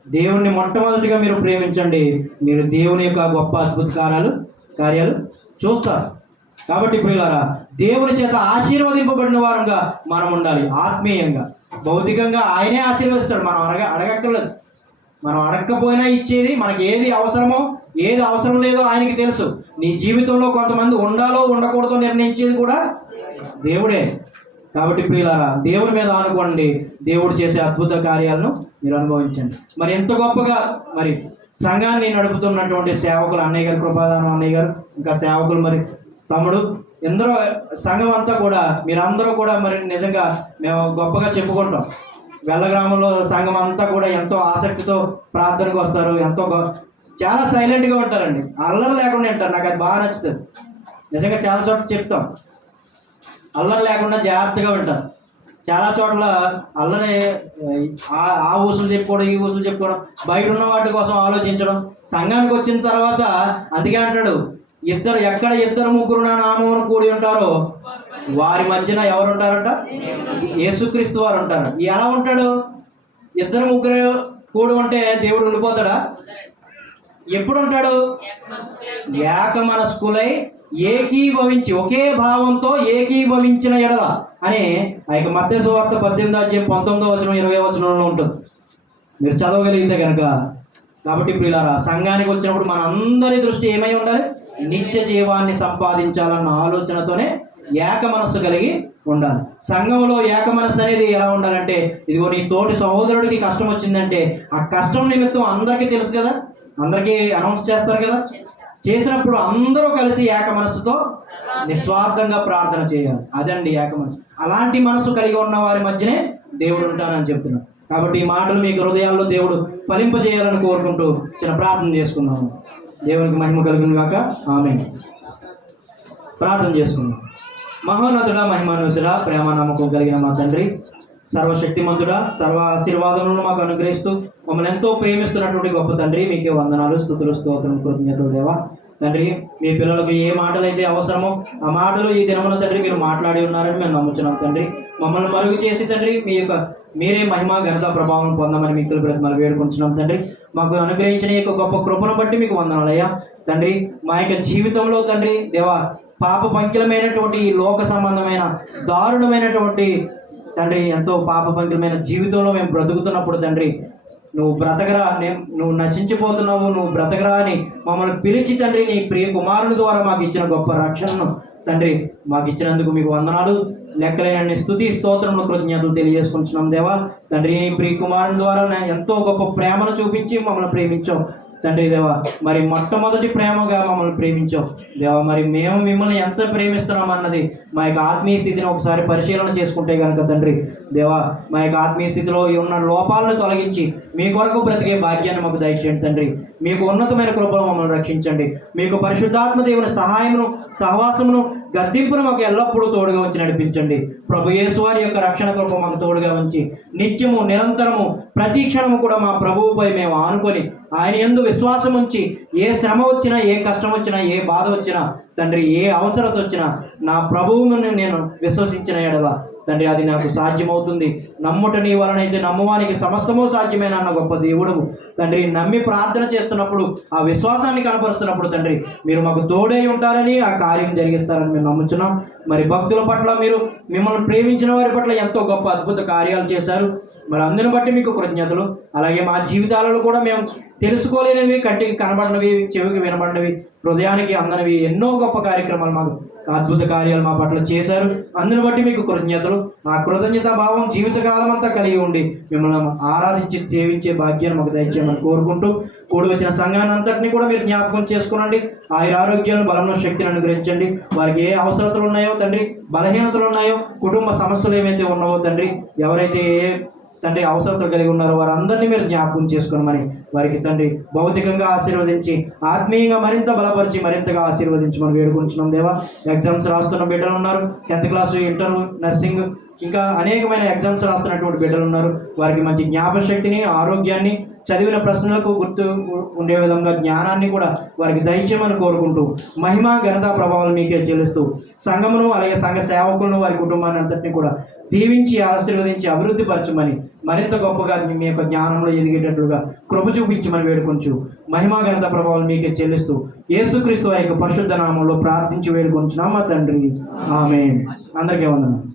దేవుణ్ణి మొట్టమొదటిగా మీరు ప్రేమించండి, మీరు దేవుని యొక్క గొప్ప అద్భుత కార్యాలు చూస్తారు. కాబట్టి ప్రియులారా, దేవుని చేత ఆశీర్వదింపబడిన వారంగా మనం ఉండాలి. ఆత్మీయంగా, భౌతికంగా ఆయనే ఆశీర్వదిస్తాడు. మనం అడగక్కర్లేదు. మనం అడగకపోయినా ఇచ్చేది, మనకి ఏది అవసరమో ఏది అవసరం లేదో ఆయనకి తెలుసు. నీ జీవితంలో కొంతమంది ఉండాలో ఉండకూడదో నిర్ణయించేది కూడా దేవుడే. కాబట్టి ప్రియులారా, దేవుని మీద ఆనుకోండి, దేవుడు చేసే అద్భుత కార్యాలను మీరు అనుభవించండి. మరి ఎంత గొప్పగా మరి సంఘాన్ని నడుపుతున్నటువంటి సేవకులు, అన్నయ్య గారు, కృపాదానం అన్నయ్య గారు, ఇంకా సేవకులు, మరి తమ్ముడు, ఎందరో సంఘం అంతా కూడా, మీరందరూ కూడా మరి నిజంగా మేము గొప్పగా చెప్పుకుంటాం. వెల్ల గ్రామంలో సంఘం అంతా కూడా ఎంతో ఆసక్తితో ప్రార్థనకు వస్తారు. చాలా సైలెంట్గా ఉంటారండి, అల్లరి లేకుండా ఉంటారు. నాకు అది బాగా నచ్చుతుంది. నిజంగా చాలా చోట్ల చెప్తాం, అల్లరి లేకుండా జాగ్రత్తగా ఉంటారు. చాలా చోట్ల అల్లరి, ఆ ఊసులు చెప్పుకోవడం, ఈ ఊసులు చెప్పుకోవడం, బయట ఉన్న వాటి కోసం ఆలోచించడం. సంఘానికి వచ్చిన తర్వాత అందుకే అంటాడు, ఎక్కడ ఇద్దరు ముగ్గురు నా నామమున కూడి ఉంటారో వారి మధ్యన ఎవరు ఉంటారంట? యేసుక్రీస్తు వారు ఉంటారు. ఎలా ఉంటాడు? ఇద్దరు ముగ్గురు కూడి ఉంటే దేవుడు ఉండిపోతాడా? ఎప్పుడు ఉంటాడు? ఏక మనస్కులై ఏకీభవించి, ఒకే భావంతో ఏకీభవించిన ఎడల అని ఆ యొక్క మత్తయి సువార్త 18వ అధ్యాయం 19వ వచనం 20వ వచనంలో ఉంటుంది, మీరు చదవగలిగితే కనుక. కాబట్టి ప్రియులారా, సంఘానికి వచ్చినప్పుడు మన అందరి దృష్టి ఏమై ఉండాలి? నిత్య జీవాన్ని సంపాదించాలన్న ఆలోచనతోనే ఏక మనస్సు కలిగి ఉండాలి. సంఘంలో ఏక మనస్సు అనేది ఎలా ఉండాలంటే, ఇదిగో నీ తోటి సహోదరుడికి కష్టం వచ్చిందంటే ఆ కష్టం నిమిత్తం అందరికీ తెలుసు కదా, అందరికీ అనౌన్స్ చేస్తారు కదా. చేసినప్పుడు అందరూ కలిసి ఏక మనస్సుతో నిస్వార్థంగా ప్రార్థన చేయాలి. అదండి ఏక మనసు. అలాంటి మనసు కలిగి ఉన్న వారి మధ్యనే దేవుడు ఉంటానని చెప్తున్నాడు. కాబట్టి ఈ మాటలు మీ హృదయాల్లో దేవుడు ఫలింపజేయాలని కోరుకుంటూ చిన్న ప్రార్థన చేసుకున్నాము. దేవునికి మహిమ కలుగును గాక. ఆమేన్. ప్రార్థన చేసుకున్నాం. మహోన్నతుడా, మహిమాన్వితుడా, ప్రేమ నమ్మకం కలిగిన మా తండ్రి, సర్వశక్తిమంతుడా, సర్వ ఆశీర్వాదములను మాకు అనుగ్రహిస్తూ మమ్మల్ని ఎంతో ప్రేమిస్తున్నటువంటి గొప్ప తండ్రి, మీకే వందనాలు, స్తుతులు, స్తోత్రం, కృతజ్ఞతలు దేవా. తండ్రి, మీ పిల్లలకు ఏ మాటలు అయితే అవసరమో ఆ మాటలు ఈ దినమున తండ్రి మీరు మాట్లాడి ఉన్నారని మేము నమ్ముచున్నాం తండ్రి. మమ్మల్ని మరుగు చేసి తండ్రి మీరే మహిమ ఘనత ప్రభావం పొందమని మీకు బ్రతిమలు వేడుకుంటున్నాం తండ్రి. మాకు అనుగ్రహించిన ఈ యొక్క గొప్ప కృపను బట్టి మీకు వందనాలయ్యా తండ్రి. మా యొక్క జీవితంలో తండ్రి దేవా, పాప పంకిలమైనటువంటి ఈ లోక సంబంధమైన దారుణమైనటువంటి తండ్రి, ఎంతో పాప పంకిలమైన జీవితంలో మేము బ్రతుకుతున్నప్పుడు తండ్రి, నువ్వు బ్రతకరా, నువ్వు నశించిపోతున్నావు, నువ్వు బ్రతకరా అని మమ్మల్ని పిలిచి తండ్రి నీ ప్రియ కుమారుని ద్వారా మాకు ఇచ్చిన గొప్ప రక్షణను తండ్రి మాకు ఇచ్చినందుకు మీకు వందనాలు. లెక్కలేని స్తుతి, స్తోత్రములు, కృతజ్ఞతలు తెలియజేసుకుంటున్నాం దేవా. తండ్రి, నీ ప్రియ కుమారుని ద్వారా ఎంతో గొప్ప ప్రేమను చూపించి మమ్మల్ని ప్రేమించావు తండ్రి దేవా. మరి మొట్టమొదటి ప్రేమగా మమ్మల్ని ప్రేమించావు దేవా. మరి మేము మిమ్మల్ని ఎంత ప్రేమిస్తున్నాం అన్నది మా యొక్క ఆత్మీయ స్థితిని ఒకసారి పరిశీలన చేసుకుంటే కనుక తండ్రి దేవా, మా యొక్క ఆత్మీయ స్థితిలో ఉన్న లోపాలను తొలగించి మీ కొరకు బ్రతికే భాగ్యాన్ని మాకు దయచేయండి తండ్రి. మీకు ఉన్నతమైన కృపను మమ్మల్ని రక్షించండి. మీకు పరిశుద్ధాత్మ దేవుని సహాయమును, సహవాసమును, గద్దింపును మాకు ఎల్లప్పుడూ తోడుగా ఉంచి నడిపించండి. ప్రభు యేసు వారి యొక్క రక్షణ కృప మాకు తోడుగా ఉంచి నిత్యము నిరంతరము ప్రతి క్షణము కూడా మా ప్రభువుపై మేము ఆనుకొని ఆయన యందు విశ్వాసం ఉంచి ఏ శ్రమ వచ్చినా, ఏ కష్టం వచ్చినా, ఏ బాధ వచ్చినా తండ్రి, ఏ అవసరత వచ్చినా నా ప్రభువును నేను విశ్వసించిన ఎడల తండ్రి అది నాకు సాధ్యమవుతుంది. నమ్ముట నీ వలనైతే నమ్మువానికి సమస్తమో సాధ్యమైన అన్న గొప్ప దేవుడు తండ్రి. నమ్మి ప్రార్థన చేస్తున్నప్పుడు, ఆ విశ్వాసాన్ని కనపరుస్తున్నప్పుడు తండ్రి మీరు మాకు తోడై ఉంటారని, ఆ కార్యం జరిగిస్తారని మేము నమ్ముచున్నాం. మరి భక్తుల పట్ల మీరు మిమ్మల్ని ప్రేమించిన వారి పట్ల ఎంతో గొప్ప అద్భుత కార్యాలు చేశారు. మరి అందుని బట్టి మీకు కృతజ్ఞతలు. అలాగే మా జీవితాలలో కూడా మేము తెలుసుకోలేనివి, కంటికి కనబడినవి, చెవికి వినబడినవి, హృదయానికి అందనివి ఎన్నో గొప్ప కార్యక్రమాలు, మాకు అద్భుత కార్యాలు మా పట్ల చేశారు. అందుని బట్టి మీకు కృతజ్ఞతలు. ఆ కృతజ్ఞతా భావం జీవితకాలం అంతా కలిగి ఉండి మిమ్మల్ని ఆరాధించి సేవించే భాగ్యాన్ని మాకు దయచేయమని కోరుకుంటూ, కూడి వచ్చిన సంఘాన్ని అంతటినీ కూడా మీరు జ్ఞాపకం చేసుకునండి. ఆయన ఆరోగ్యాలను, బలంలో శక్తిని అనుగ్రహించండి. వారికి ఏ అవసరతలు ఉన్నాయో తండ్రి, బలహీనతలు ఉన్నాయో, కుటుంబ సమస్యలు ఏవైతే ఉన్నావో తండ్రి, ఎవరైతే ఏ తండ్రి అవసరతలు కలిగి ఉన్నారో వారందరినీ మీరు జ్ఞాపకం చేసుకోమని వారికి తండ్రి భౌతికంగా ఆశీర్వదించి ఆత్మీయంగా మరింత బలపరిచి మరింతగా ఆశీర్వదించమని వేడుకుంటున్నాం దేవా. ఎగ్జామ్స్ రాస్తున్న బిడ్డలు ఉన్నారు, 10th క్లాసు, ఇంటర్, నర్సింగ్, ఇంకా అనేకమైన ఎగ్జామ్స్ రాస్తున్నటువంటి బిడ్డలు ఉన్నారు. వారికి మంచి జ్ఞాపశక్తిని, ఆరోగ్యాన్ని, చదివిన ప్రశ్నలకు గుర్తు ఉండే విధంగా జ్ఞానాన్ని కూడా వారికి దయచేయమని కోరుకుంటూ మహిమ ఘనత ప్రభావాలు మీకే చెల్లిస్తూ సంఘమును అలాగే సంఘ సేవకులను వారి కుటుంబాన్ని అంతటినీ కూడా దీవించి ఆశీర్వదించి అభివృద్ధి పరచమని మరింత గొప్పగా మీ యొక్క జ్ఞానంలో ఎదిగేటట్లుగా కృప చూపించమని వేడుకొంచు మహిమ ఘనత ప్రభావాలు మీకే చెల్లిస్తూ యేసుక్రీస్తు వారి యొక్క పరిశుద్ధ నామంలో ప్రార్థించి వేడుకొంచున్నాం మా తండ్రి. ఆమేన్. అందరికీ వందనాలు.